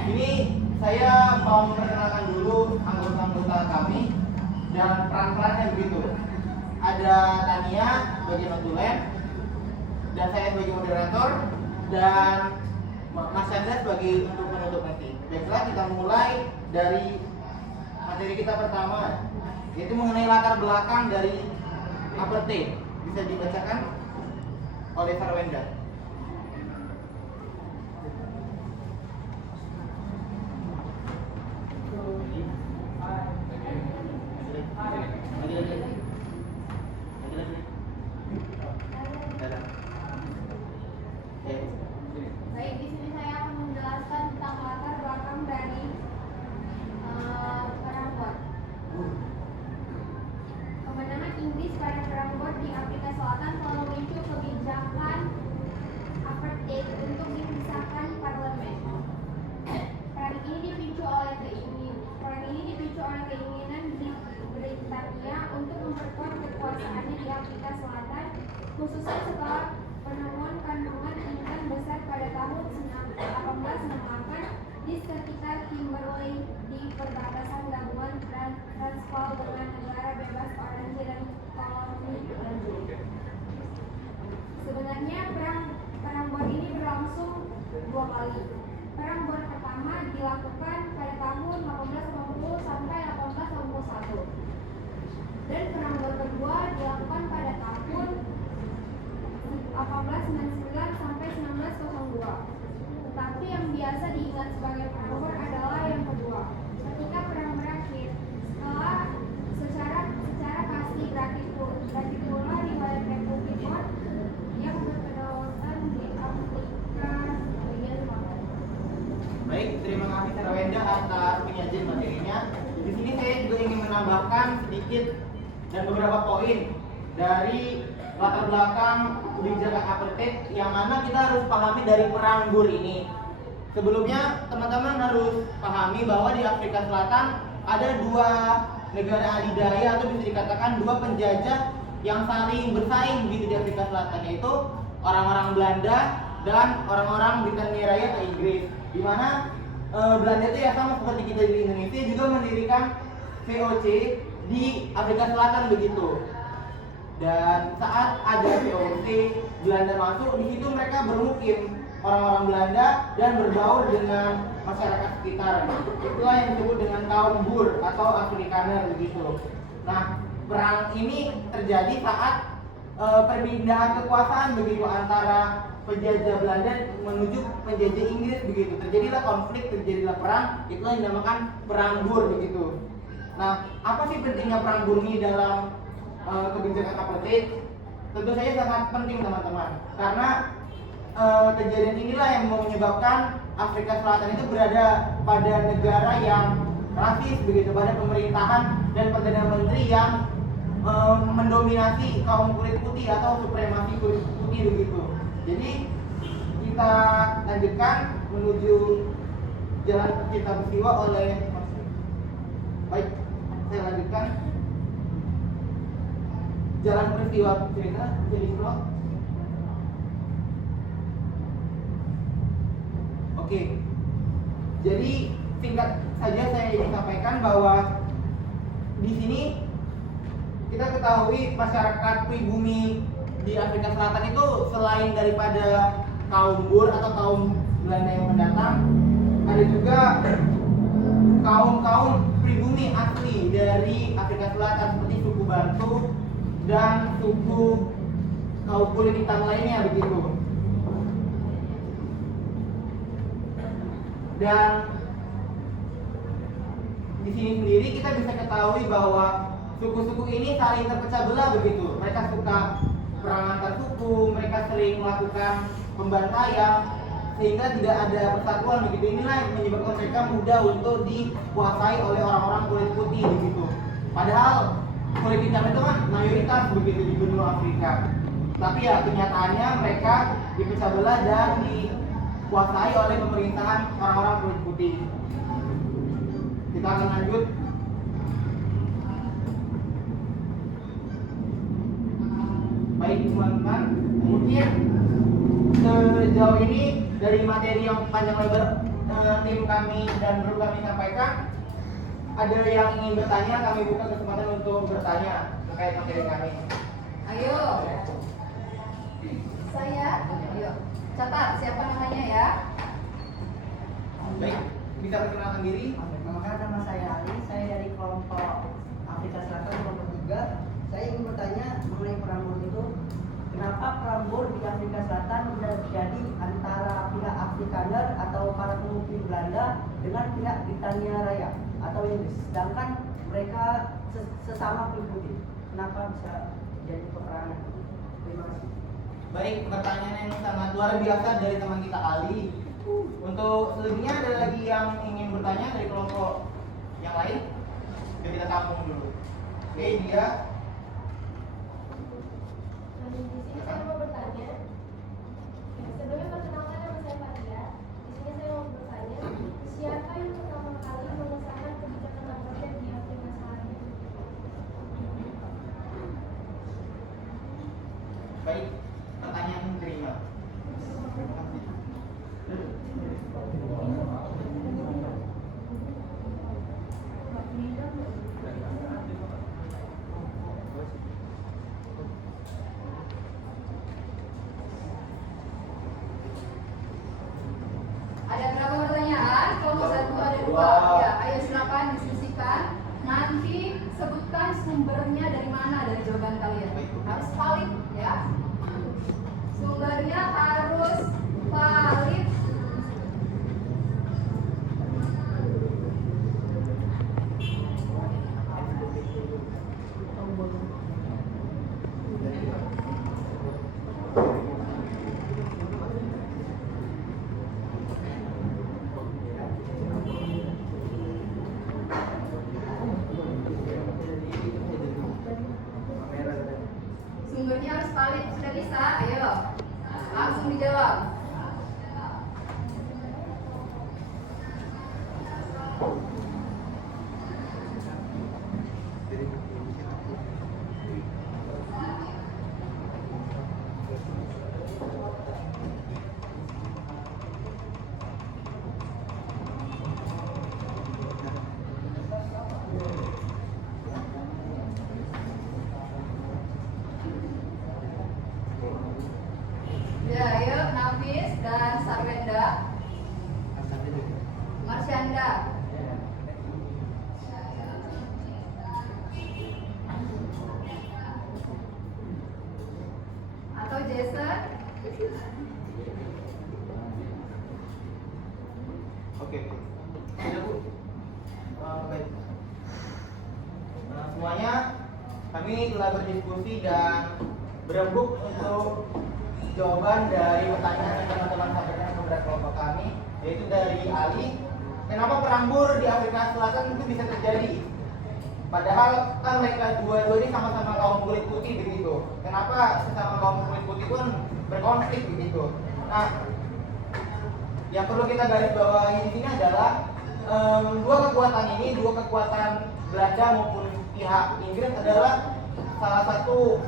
Ini saya mau memperkenalkan dulu anggota-anggota kami dan peran-perannya begitu. Ada Tania sebagai notulen, dan saya sebagai moderator, dan Mas Chandra sebagai untuk menutup nanti. Baiklah, kita mulai dari materi kita pertama, yaitu mengenai latar belakang dari apartheid. Bisa dibacakan oleh Sarwenda. Baik, di sini saya akan menjelaskan tentang latar belakang dari perang Boer. Kemenangan Inggris pada perang Boer di Afrika Selatan telah memicu kebijakan apartheid untuk dipisahkan parlemen. Perang ini dipicu oleh keinginan Britania untuk memperkuat kekuasaannya di Afrika Selatan, khususnya setelah penemuan kandungan ikan besar pada tahun 1868 di sekitar Kimberley di perbatasan gabungan Transvaal dengan negara bebas Orange dan koloni Belanda. Sebenarnya perang Boer ini berlangsung 2 kali. Perang Boer pertama dilakukan pada tahun 1880 sampai 1881 dan perang Boer kedua dilakukan pada tahun 1899 sampai 1902. Tetapi yang biasa diingat sebagai perang Boer adalah yang kedua. Ketika perang berakhir, secara pasti berakhir pula riwayat Republik Boer yang berkedaulatan di Afrika bagian selatan. Baik, terima kasih Sarwenda atas penyajian materinya. Di sini saya juga ingin menambahkan sedikit dan beberapa poin dari latar belakang kebijakan apartheid yang mana kita harus pahami dari perang Boer ini. Sebelumnya teman-teman harus pahami bahwa di Afrika Selatan ada 2 negara adidaya atau bisa dikatakan 2 penjajah yang saling bersaing gitu di Afrika Selatan, yaitu orang-orang Belanda dan orang-orang Britania Raya atau Inggris. Di mana Belanda itu ya sama seperti kita di Indonesia juga mendirikan VOC di Afrika Selatan begitu. Dan saat ada VOC Belanda masuk, di situ mereka bermukim orang-orang Belanda dan berbaur dengan masyarakat sekitar. Itulah yang disebut dengan kaum Boer atau Afrikaner begitu. Nah, perang ini terjadi saat perpindahan kekuasaan begitu antara penjajah Belanda menuju penjajah Inggris begitu. Terjadilah konflik, terjadilah perang, itulah yang dinamakan perang Boer begitu. Nah, apa sih pentingnya perang Boer ini dalam kebijakan apartheid? Tentu saja sangat penting teman-teman, karena kejadian inilah yang menyebabkan Afrika Selatan itu berada pada negara yang rasis begitu, pada pemerintahan dan perdana menteri yang mendominasi kaum kulit putih atau supremasi kulit putih begitu. Jadi kita lanjutkan menuju jalan kita peristiwa oleh baik, saya lanjutkan jalan peristiwa cerita jadi vlog. Oke, jadi singkat saja saya ingin sampaikan bahwa di sini kita ketahui masyarakat pribumi di Afrika Selatan itu selain daripada kaum Boer atau kaum Belanda yang mendatang, ada juga kaum pribumi asli dari Afrika Selatan seperti suku Bantu dan suku kaum kulit hitam lainnya begitu. Dan di sini sendiri kita bisa ketahui bahwa suku-suku ini saling terpecah belah begitu. Mereka suka perang antar suku, mereka sering melakukan pembantaian sehingga tidak ada persatuan begitu. Inilah yang menyebabkan mereka mudah untuk dikuasai oleh orang-orang kulit putih begitu. Padahal kulit hitam itu kan mayoritas begitu di benua Afrika. Tapi ya kenyataannya mereka dipecah belah dan dikuasai oleh pemerintahan orang-orang kulit putih. Kita akan lanjut. Baik teman-teman, mungkin sejauh ini dari materi yang panjang lebar tim kami dan perlu kami sampaikan, ada yang ingin bertanya, kami buka kesempatan untuk bertanya terkait materi kami. Ayo. Saya, ayo. Catat siapa namanya ya. Baik, bisa perkenalkan diri. Nama Perkenalkan, nama saya Ali, saya dari kelompok Afrika Selatan kelompok 3. Saya ingin bertanya mengenai perambur itu. Kenapa perambur di Afrika Selatan tidak terjadi antara pihak Afrikaner atau para pemukim Belanda dengan pihak Britania Raya atau Inggris, sedangkan mereka sesama kulit putih? Kenapa bisa jadi peperangan? Terima kasih. Baik, pertanyaan yang sangat luar biasa dari teman kita Ali. Untuk selebihnya ada lagi yang ingin bertanya dari kelompok yang lain? Biar kita tampung dulu. Oke, dia. Di sini saya mau bertanya. Sebelumnya perkenalkan, nama saya Fatia. Di sini saya mau bertanya, siapa yang pertama kali mengesahkan kebijakan apartheid di Afrika Selatan? Baik, pertanyaan diterima. Terima kasih. Ada berapa pertanyaan? Kelompok 1 ada 2. Ya, ayo silakan diskusikan. Nanti sebutkan sumbernya dari mana dari jawaban kalian. Harus valid ya. Sumbernya harus valid. Sumbernya harus valid. Sudah bisa? Ayo. Langsung dijawab. Ya, ayo Nafis dan Sarwenda. Marsyanda. Atau Jason. Oke. Ada Bu? Baik. Semuanya kami telah berdiskusi dan berembuk untuk jawaban dari pertanyaan yang teman-teman sampaikan kepada kelompok kami, yaitu dari Ali. Kenapa perambur di Afrika Selatan itu bisa terjadi? Padahal kan mereka dua-dua ini sama-sama kaum kulit putih begitu. Kenapa sesama kaum kulit putih pun berkonflik begitu? Nah, yang perlu kita garis bawahi di sini adalah dua kekuatan ini, dua kekuatan Belanda maupun pihak Inggris adalah salah satu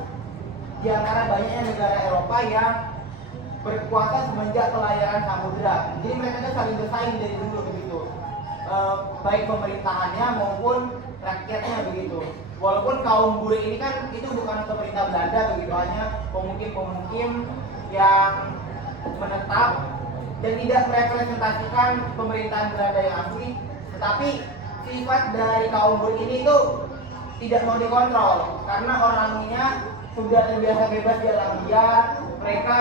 di antara banyaknya negara Eropa yang berkuasa semenjak pelayaran samudera. Jadi mereka itu saling bersaing dari dulu begitu, baik pemerintahannya maupun rakyatnya begitu. Walaupun kaum buruh ini kan itu bukan pemerintah Belanda begitu, hanya pemukim-pemukim yang menetap dan tidak merepresentasikan pemerintahan Belanda yang asli. Tetapi sifat dari kaum buruh ini itu tidak mau dikontrol karena orangnya sudah terbiasa bebas di alam liar. Mereka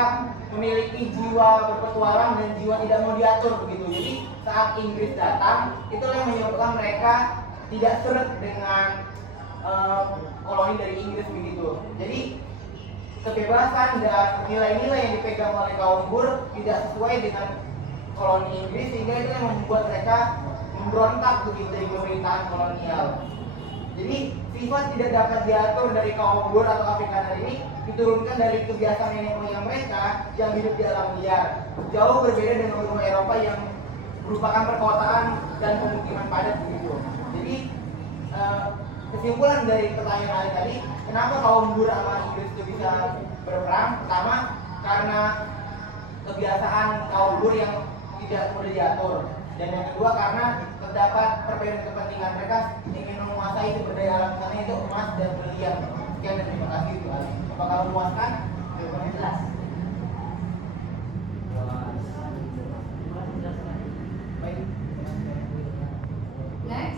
memiliki jiwa berpetualang dan jiwa tidak mau diatur begitu. Jadi saat Inggris datang, itulah yang menyebabkan mereka tidak seret dengan koloni dari Inggris begitu. Jadi kebebasan dan nilai-nilai yang dipegang oleh kaum buruh tidak sesuai dengan koloni Inggris, sehingga itu yang membuat mereka memberontak begitu dari pemerintahan kolonial. Jadi sifat tidak dapat diatur dari kaum buruh atau Afrikaner ini diturunkan dari kebiasaan nenek moyang mereka yang hidup di alam liar. Jauh berbeda dengan benua Eropa yang merupakan perkotaan dan pemukiman padat begitu. Jadi kesimpulan dari pertanyaan Ali tadi, kenapa kaum buruh sama Inggris itu bisa berperang? Pertama, karena kebiasaan kaum buruh yang tidak mudah diatur. Dan yang kedua, karena terdapat perbedaan kepentingan mereka ingin menguasai sumber daya alam sana, itu emas dan berlian. Sekian dan terima kasih itu Ali. Apakah memuaskan? Jawabannya jelas. Baik. Next.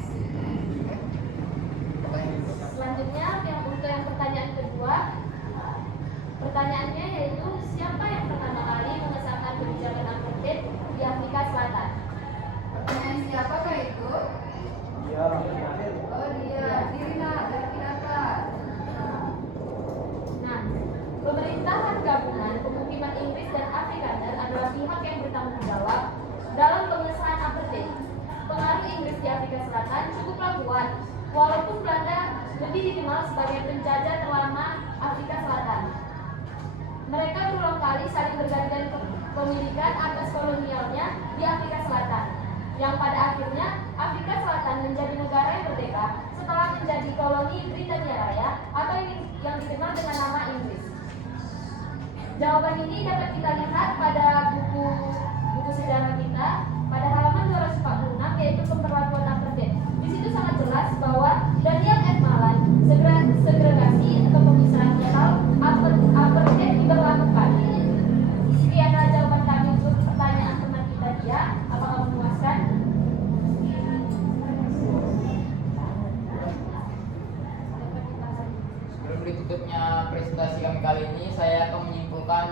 sebagai penjajah terlama Afrika Selatan. Mereka berulang kali saling bergantian kepemilikan atas kolonialnya di Afrika Selatan, yang pada akhirnya Afrika Selatan menjadi negara yang merdeka setelah menjadi koloni Britania Raya atau yang dikenal dengan nama Inggris. Jawaban ini dapat kita lihat pada buku sejarah kita pada halaman 246, yaitu pemberlakuan apartheid. Di situ sangat jelas bahwa Daniel F. Malan segregasi atau pemisahan total apartheid diberlakukan. Sekian jawaban kami untuk pertanyaan teman kita dia. Apakah memuaskan? Sebelum ditutupnya presentasi kami kali ini, saya akan menyimpulkan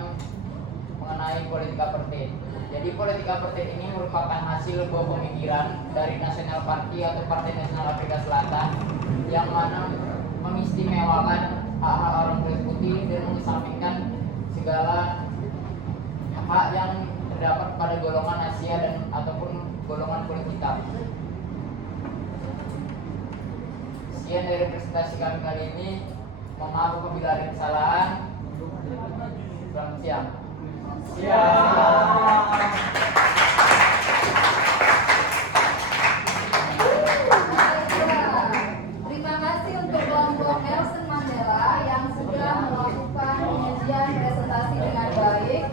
mengenai politik apartheid. Jadi politik apartheid ini merupakan hasil buah pemikiran dari National Party atau Partai Nasional Afrika Selatan yang mana mengistimewakan hak-hak orang kulit putih dan mengesampingkan segala hak yang terdapat pada golongan Asia dan ataupun golongan kulit hitam. Sekian dari presentasi kami kali ini. Mohon maaf apabila ada kesalahan. Selamat siang. Terima kasih untuk kelompok Nelson Mandela yang sudah melakukan penyajian presentasi dengan baik.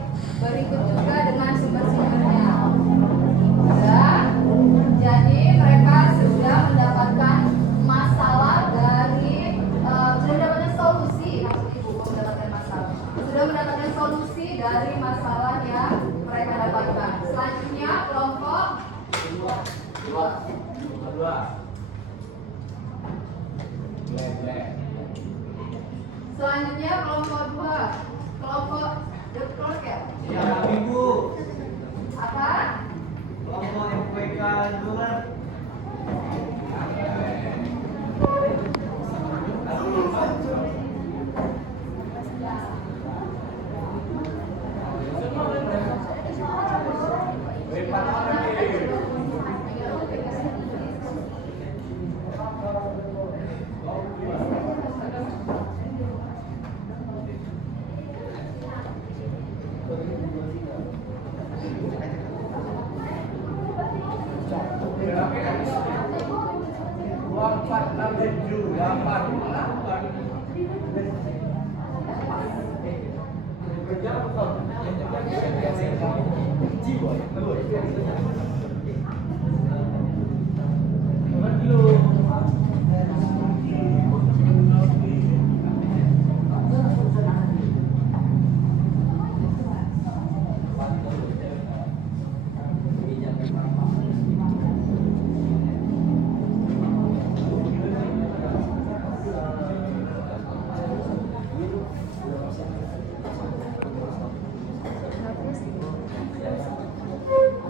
Berikut juga dengan sumber-sumbernya. Jadi mereka sudah mendapatkan masalah dari mendapatkan solusi, sudah mendapatkan solusi dari masalah yang mereka dapatkan. Selanjutnya kelompok Dua. Selanjutnya kelompok 2, kelompok Dr. Kel. Ya, Ibu. Apa? Kelompok FPK Dular.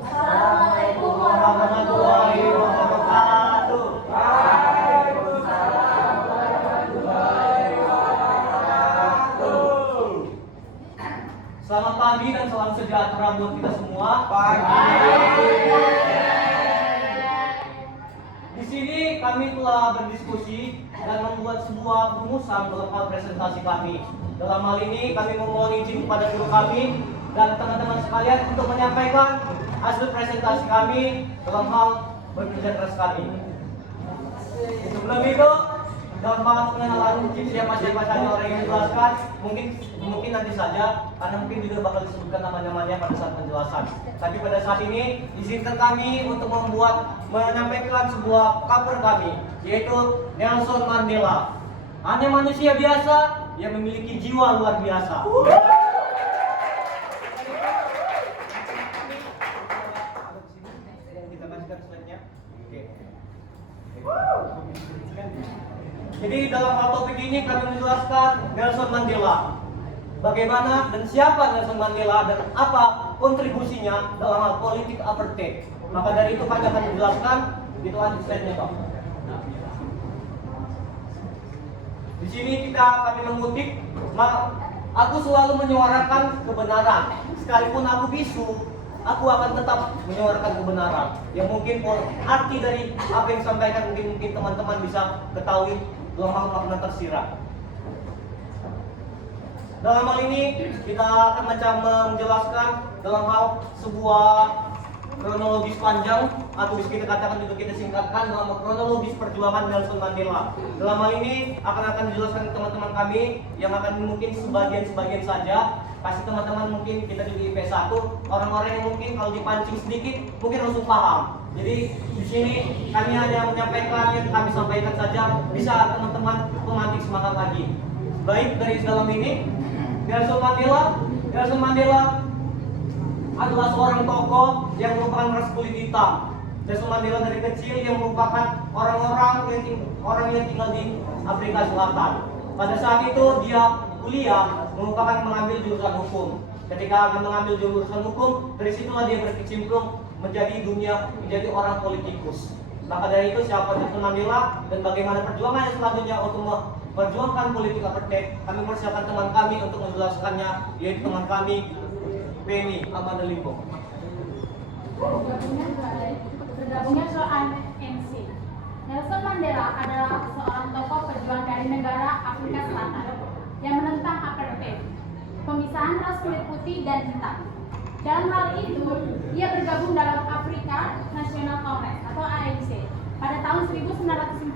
Assalamualaikum Warahmatullahi wabarakatuh. Selamat pagi dan salam sejahtera buat kita semua. Di sini kami telah berdiskusi dan membuat sebuah rumusan dalam hal presentasi kami. Dalam hal ini kami memohon izin kepada guru kami dan teman-teman sekalian untuk menyampaikan hasil presentasi kami dalam hal bekerja keras kami. Sebelum itu, dalam hal pengenalan siapa-siapa saja orang yang menjelaskan, mungkin nanti saja, karena mungkin juga bakal disebutkan nama-namanya pada saat penjelasan. Tapi pada saat ini, izinkan kami untuk menyampaikan sebuah cover kami, yaitu Nelson Mandela. Hanya manusia biasa yang memiliki jiwa luar biasa. Kita kasihkan slide-nya. Oke. Jadi dalam hal topik ini kami menjelaskan Nelson Mandela. Bagaimana dan siapa Nelson Mandela dan apa kontribusinya dalam hal politik apartheid. Maka dari itu kami akan menjelaskan. Gitu aja slide-nya, Pak. Di sini kami mengutip, aku selalu menyuarakan kebenaran. Sekalipun aku bisu, aku akan tetap menyuarakan kebenaran. Yang mungkin arti dari apa yang disampaikan mungkin teman-teman bisa ketahui dalam hal melakukan tersirat. Dalam hal ini kita akan menjelaskan dalam hal sebuah kronologis panjang atau bisa kita katakan juga kita singkatkan dalam kronologis perjuangan Nelson Mandela. Dalam hal ini akan dijelaskan ke teman-teman kami yang akan mungkin sebagian saja. Pasti teman-teman mungkin kita juga IP 1 orang-orang yang mungkin kalau dipancing sedikit mungkin langsung paham. Jadi di sini kami hanya menyampaikan yang kami sampaikan saja, bisa teman-teman memantik semangat lagi. Baik, dari dalam ini Nelson Mandela adalah seorang tokoh yang merupakan ras kulit hitam. Nelson Mandela dari kecil yang merupakan orang yang tinggal di Afrika Selatan. Pada saat itu dia kuliah merupakan mengambil jurusan hukum. Ketika mengambil jurusan hukum, dari situlah dia berkecimpung menjadi orang politikus. Maka dari itu siapa Nelson Mandela dan bagaimana perjuangannya selanjutnya untuk memperjuangkan politik apartheid, kami mempersiapkan teman kami untuk menjelaskannya, yaitu teman kami Penny Amanda Limbo. Bergabungnya soal ANC. Nelson Mandela adalah seorang tokoh pejuang dari negara Afrika Selatan yang menentang apartheid, pemisahan ras kulit putih dan hitam. Dalam hal itu, ia bergabung dalam Afrika National Congress atau ANC pada tahun 1943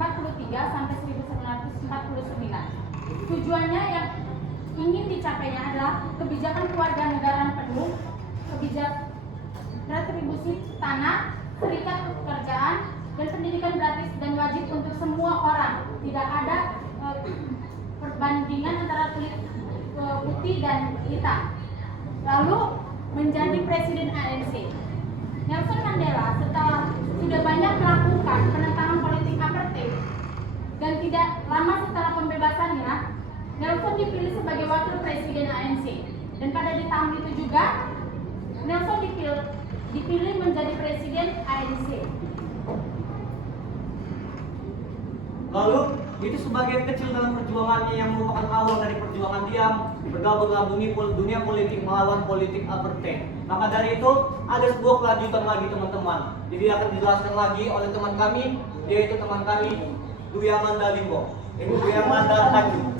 sampai 1949. Tujuannya yang ingin dicapainya adalah kebijakan kewarganegaraan penuh, kebijakan retribusi tanah, serikat pekerjaan, dan pendidikan gratis dan wajib untuk semua orang. Tidak ada perbandingan antara kulit putih dan hitam. Lalu menjadi presiden ANC. Nelson Mandela setelah sudah banyak melakukan penentangan politik apartheid dan tidak lama setelah pembebasannya, Nelson dipilih sebagai wakil presiden ANC. Dan pada di tahun itu juga Nelson dipilih menjadi presiden ANC. Lalu itu sebagian kecil dalam perjuangannya yang merupakan awal dari perjuangan dia bergabung dalam dunia politik melawan politik apartheid. Maka dari itu ada sebuah kelanjutan lagi teman-teman. Jadi akan dijelaskan lagi oleh teman kami, yaitu teman kami Dwi Amanda Limbo. Ini Dwi Amanda Tanjung.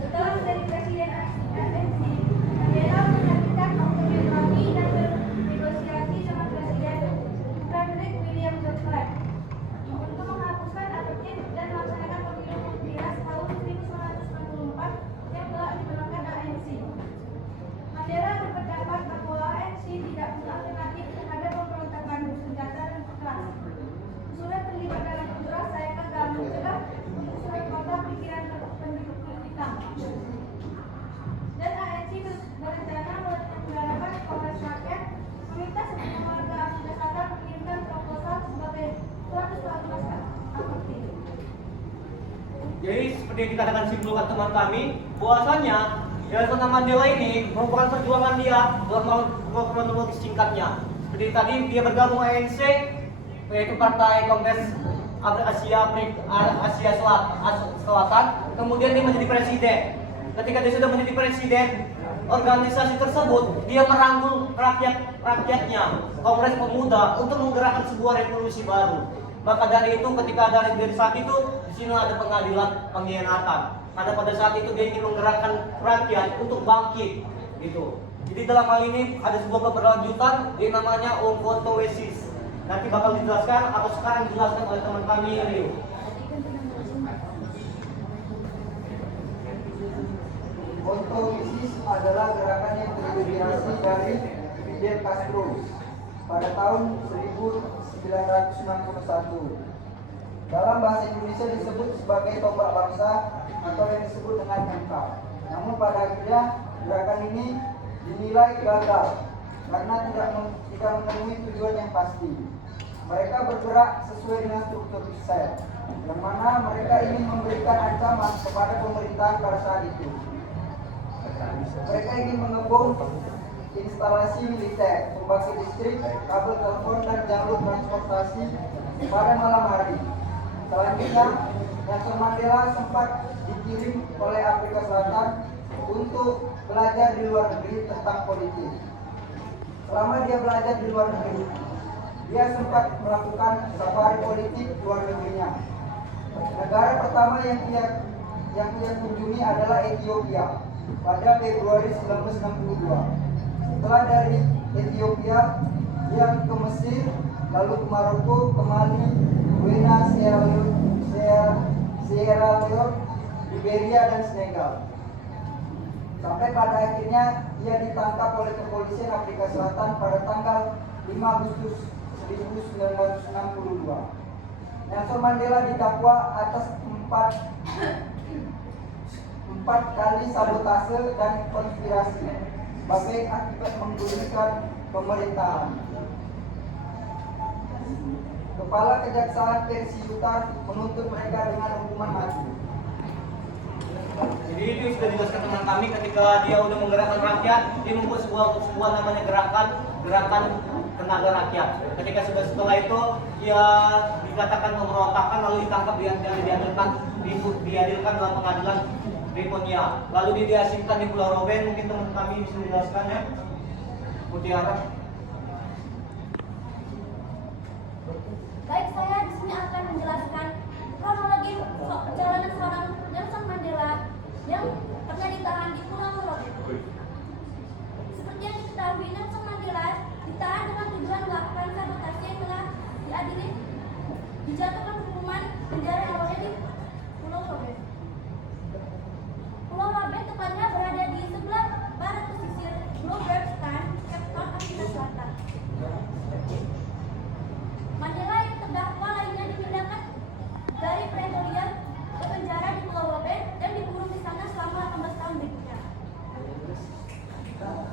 Setelah menjadi presiden ANC, Mandela menerbitkan autobiografi dan bernegosiasi sama Presiden Frederick William Douglass untuk menghapuskan apartheid dan melaksanakan pemilu multiras tahun 1994 yang telah dimenangkan ANC. Mandela berpendapat bahwa ANC tidak punya alternatif terhadap pemberontakan bersenjata dan keras. Sudah terlibat dalam unjuk saya gagal mencegah untuk surat kota pikiran penduduk kulit hitam. Dan ANC berencana mengadakan kongres rakyat meminta semua warga Afrika Selatan mengirimkan proposal sebagai suatu apartheid. Jadi seperti yang kita akan simpulkan teman kami, bahwasanya Nelson Mandela ini merupakan perjuangan dia dalam kronologis singkatnya. Seperti tadi dia bergabung ANC, yaitu Partai Kongres Asia Selatan, kemudian dia menjadi presiden. Ketika dia sudah menjadi presiden, organisasi tersebut dia merangkul rakyatnya, Kongres Pemuda, untuk menggerakkan sebuah revolusi baru. Maka dari itu ketika dari saat itu di sini ada pengadilan pengkhianatan. Karena pada saat itu dia ingin menggerakkan rakyat untuk bangkit, gitu. Jadi dalam hal ini ada sebuah keberlanjutan yang namanya ontowesis. Nanti bakal dijelaskan atau sekarang dijelaskan oleh teman kami Rio. Ontowesis adalah gerakan yang terinspirasi dari Fidel Castro pada tahun 1961. Dalam bahasa Indonesia disebut sebagai tombak bangsa atau yang disebut dengan MK. Namun pada akhirnya gerakan ini dinilai gagal karena tidak menemui tujuan yang pasti. Mereka bergerak sesuai dengan struktur sel, yang mana mereka ingin memberikan ancaman kepada pemerintahan pada saat itu. Mereka ingin mengebom instalasi militer, pembangkit listrik, kabel telepon, dan jalur transportasi pada malam hari. Selanjutnya, Nelson Mandela sempat dikirim oleh Afrika Selatan untuk belajar di luar negeri tentang politik. Selama dia belajar di luar negeri, dia sempat melakukan safari politik luar negerinya. Negara pertama yang ia kunjungi adalah Ethiopia pada Februari 1962. Setelah dari Ethiopia, dia ke Mesir, lalu ke Maroko, ke Mali, Guinea, Sierra Leone, Liberia, dan Senegal. Sampai pada akhirnya ia ditangkap oleh kepolisian Afrika Selatan pada tanggal 5 Agustus 1962. Nelson Mandela didakwa atas empat kali sabotase dan konspirasi sebagai akibat menggulingkan pemerintahan. Kepala Kejaksaan versi Utah menuntut mereka dengan hukuman mati. Jadi itu sudah dijelaskan teman kami ketika dia udah menggerakkan rakyat, dia membuat sebuah namanya gerakan tenaga rakyat. Ketika setelah itu dia dikatakan pemberontakan, lalu ditangkap, diadilkan dalam pengadilan Riponia. Lalu dia diasingkan di Pulau Roben. Mungkin teman kami bisa menjelaskan ya, Mutiara. Baik, saya di sini akan menjelaskan kronologi perjalanan seorang Nelson Mandela yang pernah ditahan di Pulau Roben. Seperti yang diketahui, Nelson Mandela ditahan dengan tujuan melakukan sabotase yang telah diadili, dijatuhkan hukuman penjara yang awalnya di Pulau Roben. Pulau Roben tepatnya berada di sebelah barat pesisir Bloemfontein, Cape Town, Afrika Selatan. Mandela yang terdakwa lainnya dipindahkan dari Pretoria ke penjara di Pulau Roben dan dikurung di sana selama 18 tahun berikutnya.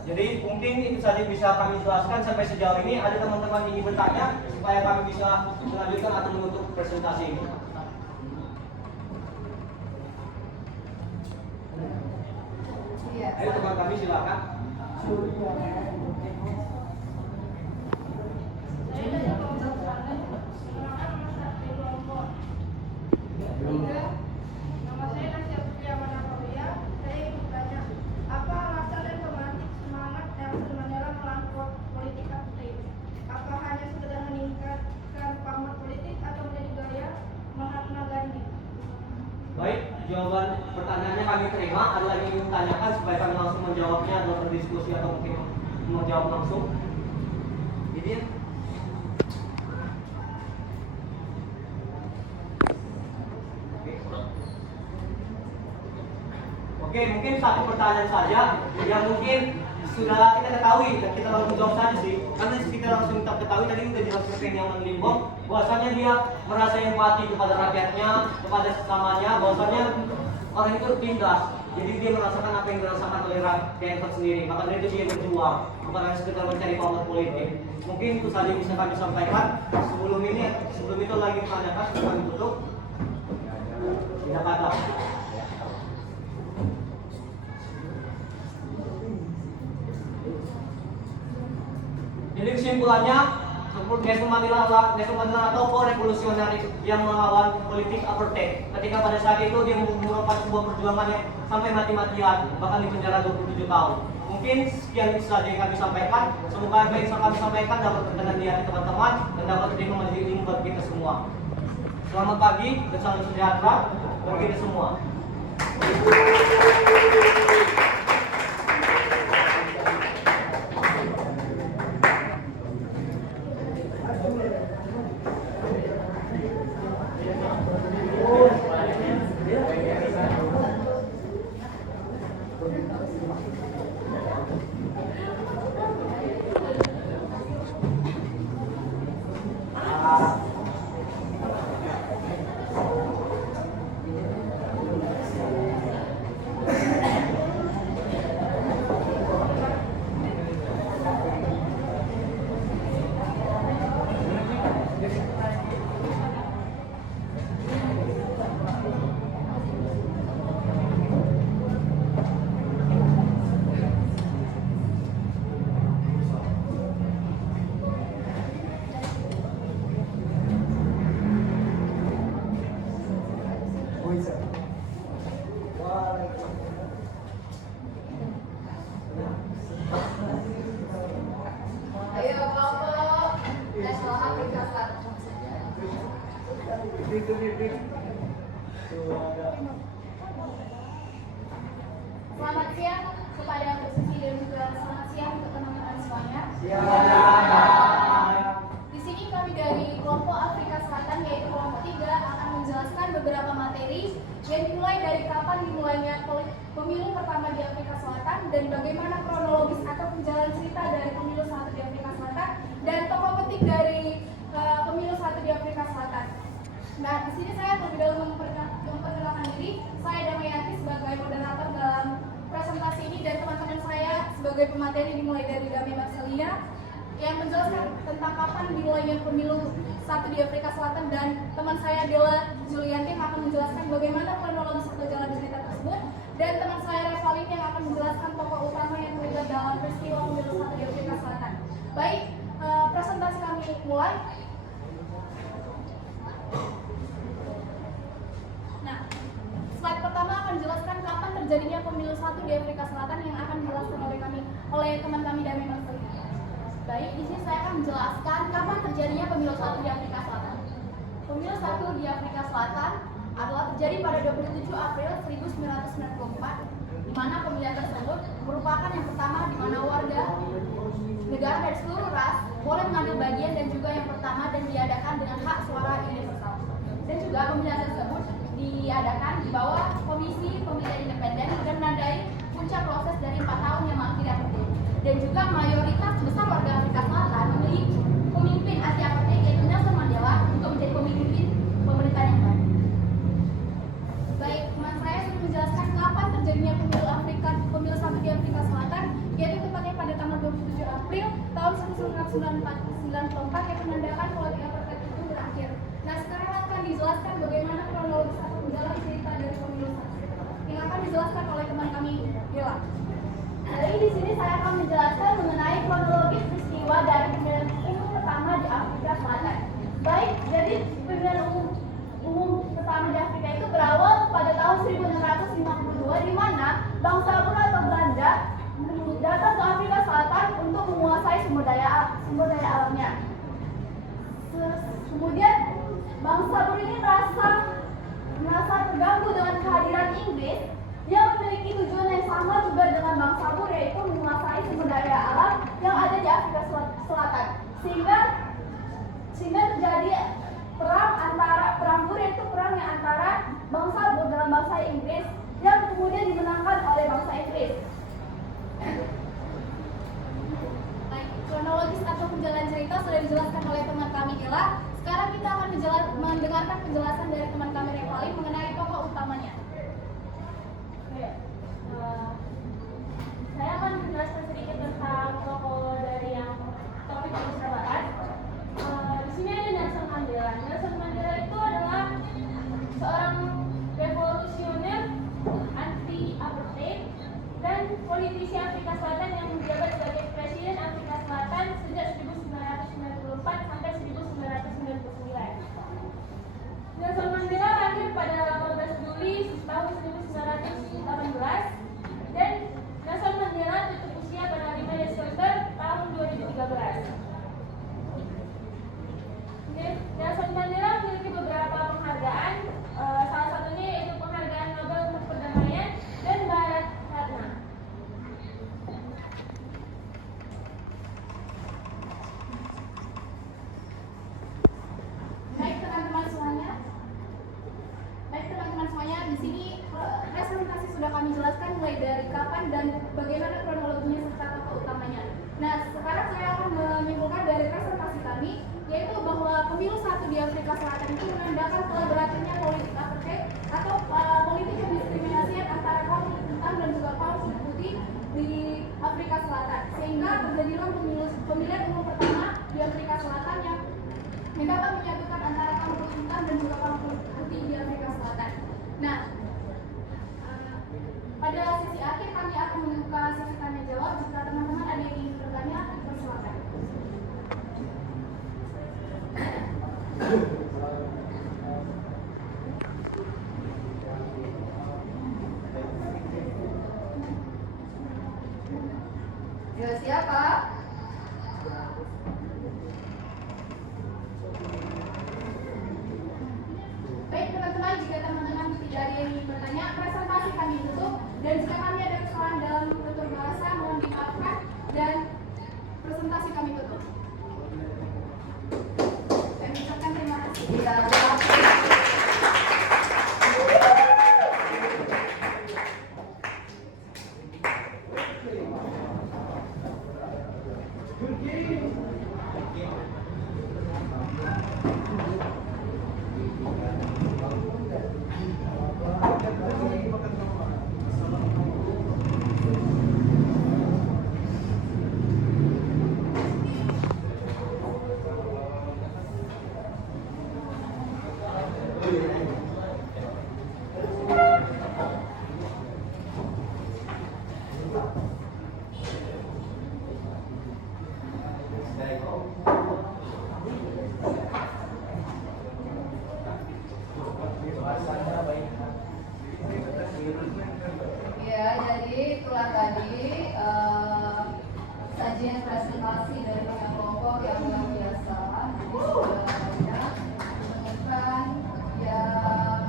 Jadi mungkin itu saja bisa kami jelaskan sampai sejauh ini. Ada teman-teman ingin bertanya supaya kami bisa melanjutkan atau menutup presentasi ini. Iya. Ayo teman kami silakan. Nama saya Nasya Putria Manapawia. Saya ingin bertanya, apa alasan dan pemantik semangat Nelson Mandela melakukan politik aktif? Apa hanya sekedar meningkatkan pamor politik atau menjadi gaya Mahatma Gandhi? Baik, jawaban pertanyaannya kami terima. Ada lagi yang ingin ditanyakan supaya kami langsung menjawabnya atau berdiskusi atau mungkin menjawab langsung. Jadi Oke, mungkin satu pertanyaan saja yang mungkin sudah kita ketahui dan kita langsung jawab saja sih. Karena kita langsung kita ketahui tadi udah jelaskan yang Limbong, bahwasanya dia merasa empati kepada rakyatnya, kepada sesamanya, bahwasanya orang itu tindas. Jadi dia merasakan apa yang dirasakan oleh rakyat itu sendiri. Makanya itu dia berjuang, bukan hanya sekedar mencari pamor politik. Mungkin itu saja yang bisa kami sampaikan. Sebelum itu lagi menanyakan sebelum kami tutup. Tidak kata. Jadi kesimpulannya, Nelson Mandela atau revolusionaris yang melawan politik apartheid. Ketika pada saat itu dia merupakan sebuah perjuangan yang sampai mati-matian, bahkan di penjara 27 tahun. Mungkin sekian saja yang kami sampaikan. Semoga apa yang kami sampaikan dapat berkenan di hati teman-teman dan dapat menjadi ilmu bagi kita semua. Selamat pagi dan salam sejahtera bagi kita semua. Selamat siang kepada Bu Susi dan juga selamat siang untuk teman-teman semuanya. Di sini kami dari kelompok Afrika Selatan yaitu kelompok 3 akan menjelaskan beberapa materi yang dimulai dari kapan dimulainya pemilu pertama di Afrika Selatan dan bagaimana kronologis atau jalan cerita dari pemilu 1 di Afrika Selatan dan tokoh penting dari pemilu 1 di Afrika Selatan. Nah, di sini saya terlebih dahulu memperkenalkan diri. Saya Damayanti sebagai moderator dalam presentasi ini dan teman-teman saya sebagai pemateri dimulai dari Dami Marcelia yang menjelaskan tentang kapan dimulainya pemilu 1 di Afrika Selatan dan teman saya Dela Julianti yang akan menjelaskan bagaimana kronologis atau jalan cerita tersebut dan teman saya Revalin yang akan menjelaskan tokoh utama yang terlibat dalam peristiwa pemilu 1 di Afrika Selatan. Baik, presentasi kami mulai. Nah, slide pertama akan menjelaskan kapan terjadinya pemilu 1 di Afrika Selatan yang akan dijelaskan oleh teman kami Dami Marcelia. Baik, di sini saya akan menjelaskan kapan terjadinya pemilu 1 di Afrika Selatan. Pemilu 1 di Afrika Selatan adalah terjadi pada 27 April 1994, di mana pemilihan tersebut merupakan yang pertama di mana warga negara dari seluruh ras boleh mengambil bagian dan juga yang pertama dan diadakan dengan hak suara universal. Dan juga pemilihan tersebut diadakan di bawah Komisi Pemilihan Independen dan menandai puncak proses dari 4 tahun yang masih apartheid. Dan juga mayoritas besar warga Afrika Selatan memilih pemimpin anti apartheid yaitu Nelson Mandela untuk menjadi pemimpin pemerintahan yang baru. Baik, teman saya sudah menjelaskan kapan terjadinya pemilu 1 di Afrika Selatan, yaitu tepatnya pada tanggal 27 April tahun 1994 yang menandakan politik apartheid itu berakhir. Nah, sekarang akan dijelaskan bagaimana kronologis atau jalan cerita dari pemilu 1 yang akan dijelaskan oleh teman kami Dela. Jadi di sini saya akan menjelaskan mengenai kronologis peristiwa dari pemilihan umum pertama di Afrika Selatan. Baik, jadi pemilihan umum pertama di Afrika itu berawal pada tahun 1652 di mana bangsa Buru atau Belanda datang ke Afrika Selatan untuk menguasai sumber daya alamnya. Kemudian bangsa Buru ini merasa terganggu dengan kehadiran Inggris. Dia memiliki tujuan yang sama juga dengan bangsa Buru, yaitu menguasai sumber daya alam yang ada di Afrika Selatan. Sehingga terjadi perang Buru, yaitu perang yang antara bangsa Buru dan bangsa Inggris yang kemudian dimenangkan oleh bangsa Inggris. Baik, kronologis atau penjalan cerita sudah dijelaskan oleh teman kami Dela. Sekarang kita akan mendengarkan penjelasan dari teman kami Revalin mengenai tokoh utamanya. Saya akan menjelaskan sedikit tentang tokoh dari yang topik yang saya bahas. Di sini ada Nelson Mandela. Nelson Mandela itu adalah seorang revolusioner anti apartheid dan politisi Afrika Selatan yang menjabat sebagai Presiden Afrika Selatan sejak 1994 sampai 1999. Nelson Mandela lahir pada 18 Juli tahun 1918 dan Nelson Mandela tutup usia pada 5 Desember tahun 2013. Nelson Mandela memiliki beberapa penghargaan, salah satunya yaitu penghargaan Nobel untuk perdamaian dan Bharat Ratna. Baik teman-teman semuanya, di sini presentasi sudah kami jelaskan mulai dari kapan dan bagaimana kronologinya serta tokoh utamanya. Nah, sekarang saya akan menyimpulkan dari presentasi kami, yaitu bahwa pemilu 1 di Afrika Selatan itu menandakan telah berakhirnya politik apartheid atau politik pendiskriminasian antara kaum kulit hitam dan juga kaum kulit putih di Afrika Selatan, sehingga terjadilah pemilihan umum pertama di Afrika Selatan yang dapat menyatukan antara kaum kulit hitam dan juga kaum kulit putih di Afrika Selatan. Nah, pada sesi akhir kami akan membuka sesi tanya jawab. Jika teman-teman ada yang ingin bertanya, silakan. Siapa? ingin bertanya, presentasi kami tutup. Dan jika kami ada kesalahan dalam tutur bahasa, mohon dimaafkan. Dan presentasi kami tutup. Saya mengucapkan terima kasih. Iya, terima kasih. Ya, jadi itulah tadi sajian presentasi dari banyak kelompok yang luar biasa. Jadi sudah banyak menemukan yang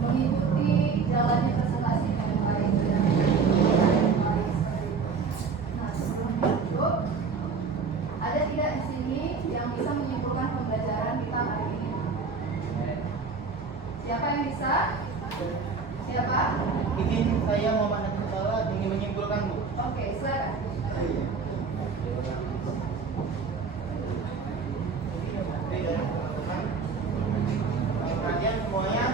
mengikuti jalannya presentasi dengan baik dan baik. Nah, sebelum itu ada tidak di sini yang bisa menyimpulkan pembelajaran kita hari ini? Siapa yang bisa? Siapa? Izin saya Muhammad Nabi Salah ingin menyimpulkan, Bu. Oke, silakan. Perhatian semuanya.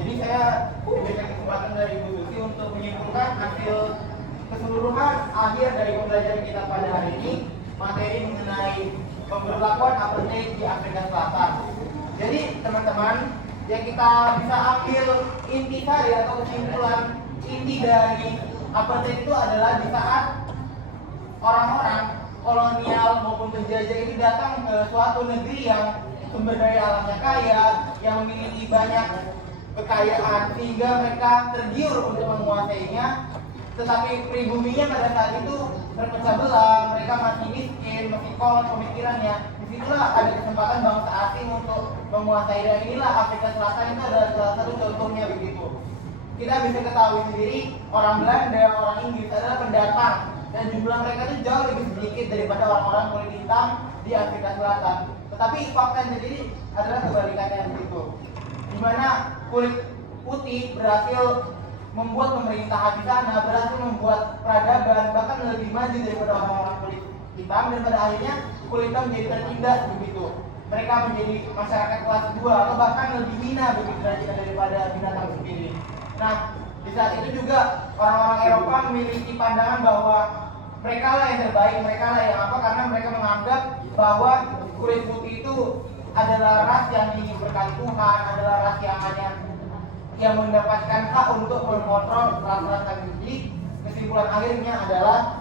Jadi saya diberikan kesempatan dari Ibu Susi untuk menyimpulkan hasil keseluruhan akhir dari pembelajaran kita pada hari ini, materi mengenai pemberlakuan apartheid di Afrika Selatan. Jadi teman-teman, yang kita bisa ambil intisari atau kesimpulan inti dari apartheid itu adalah di saat orang-orang kolonial maupun penjajah ini datang ke suatu negeri yang sumber daya alamnya kaya, yang memiliki banyak kekayaan sehingga mereka tergiur untuk menguasainya. Tetapi pribuminya pada saat itu terpecah belah, mereka masih miskin, masih kolot pemikirannya. Disitulah ada kesempatan bangsa asing untuk menguasai, dan inilah Afrika Selatan itu adalah salah satu contohnya begitu. Kita bisa ketahui sendiri, orang Belanda, orang Inggris adalah pendatang, dan jumlah mereka itu jauh lebih sedikit daripada orang-orang kulit hitam di Afrika Selatan. Tetapi fakta sendiri adalah kebalikannya begitu, di mana kulit putih berhasil membuat pemerintahan di sana, berhasil membuat peradaban bahkan lebih maju daripada orang-orang kulit hitam, dan pada akhirnya kulit hitam menjadi tertindas begitu. Mereka menjadi masyarakat kelas 2 atau bahkan lebih hina begitu derajatnya daripada binatang sendiri. Nah, di saat itu juga orang-orang Eropa memiliki pandangan bahwa mereka lah yang terbaik, mereka lah yang apa, karena mereka menganggap bahwa kulit putih itu adalah ras yang diberkati Tuhan, adalah ras yang hanya yang mendapatkan hak untuk mengontrol ras-ras tadi. Jadi kesimpulan akhirnya adalah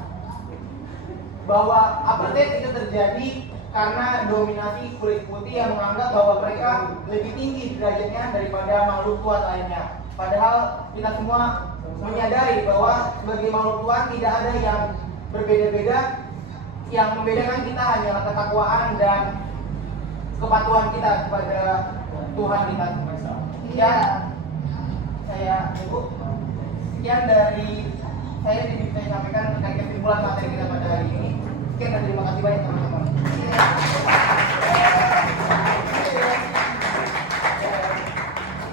bahwa apartheid itu terjadi karena dominasi kulit putih yang menganggap bahwa mereka lebih tinggi derajatnya daripada makhluk Tuhan lainnya. Padahal kita semua menyadari bahwa sebagai makhluk Tuhan tidak ada yang berbeda-beda. Yang membedakan kita hanyalah ketakwaan dan kepatuhan kita kepada Tuhan kita semesta. Iya. Saya Ibu, sekian dari saya bisa sampaikan terkait kesimpulan materi kita pada hari ini. Sekian dan terima kasih banyak teman-teman.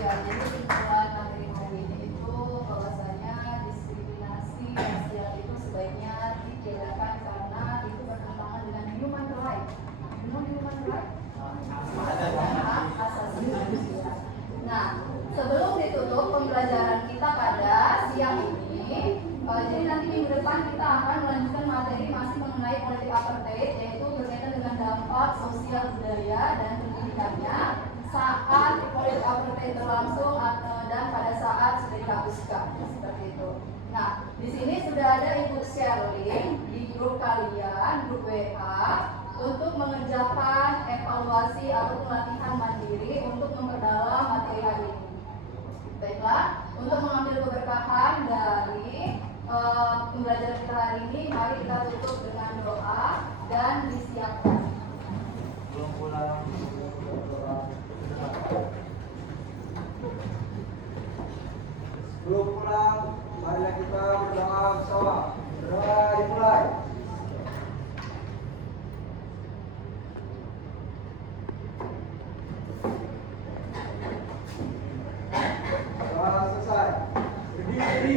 Ya, jadi kesimpulan materi hari ini itu bahwasanya diskriminasi rasial itu sebaiknya ditiadakan karena itu bertentangan dengan human right. Human right? Hak asasi manusia. Nah, sebelum ditutup pembelajaran kita pada siang ini, jadi nanti minggu depan kita akan melanjutkan materi masih mengenai politik apartheid, yaitu berkaitan dengan dampak sosial budaya dan pendidikannya saat politik apartheid berlangsung dan pada saat sudah dihapuskan, seperti itu. Nah, di sini sudah ada Ibu Sherlyn di grup kalian, grup WA, untuk mengerjakan evaluasi atau pelatihan mandiri untuk memperdalam materi hari ini. Baiklah, untuk mengambil keberkahan dari pembelajaran kita hari ini, mari kita tutup dengan doa dan disiapkan. doa bersama. Doa dimulai. Doa selesai. Berdiri.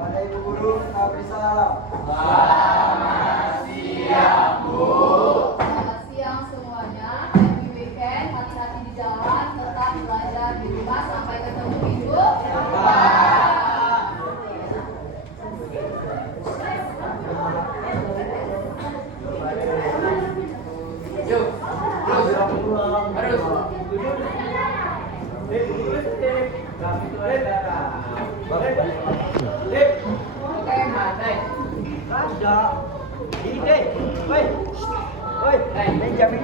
Pada Ibu Guru, beri salam. Selamat siang semuanya. Happy weekend. Hati-hati di jalan. Tetap belajar di rumah. Sampai ketemu minggu. Yuk, terus. Oke, mate. Ada. Ini, woi. Woi, Benjamin.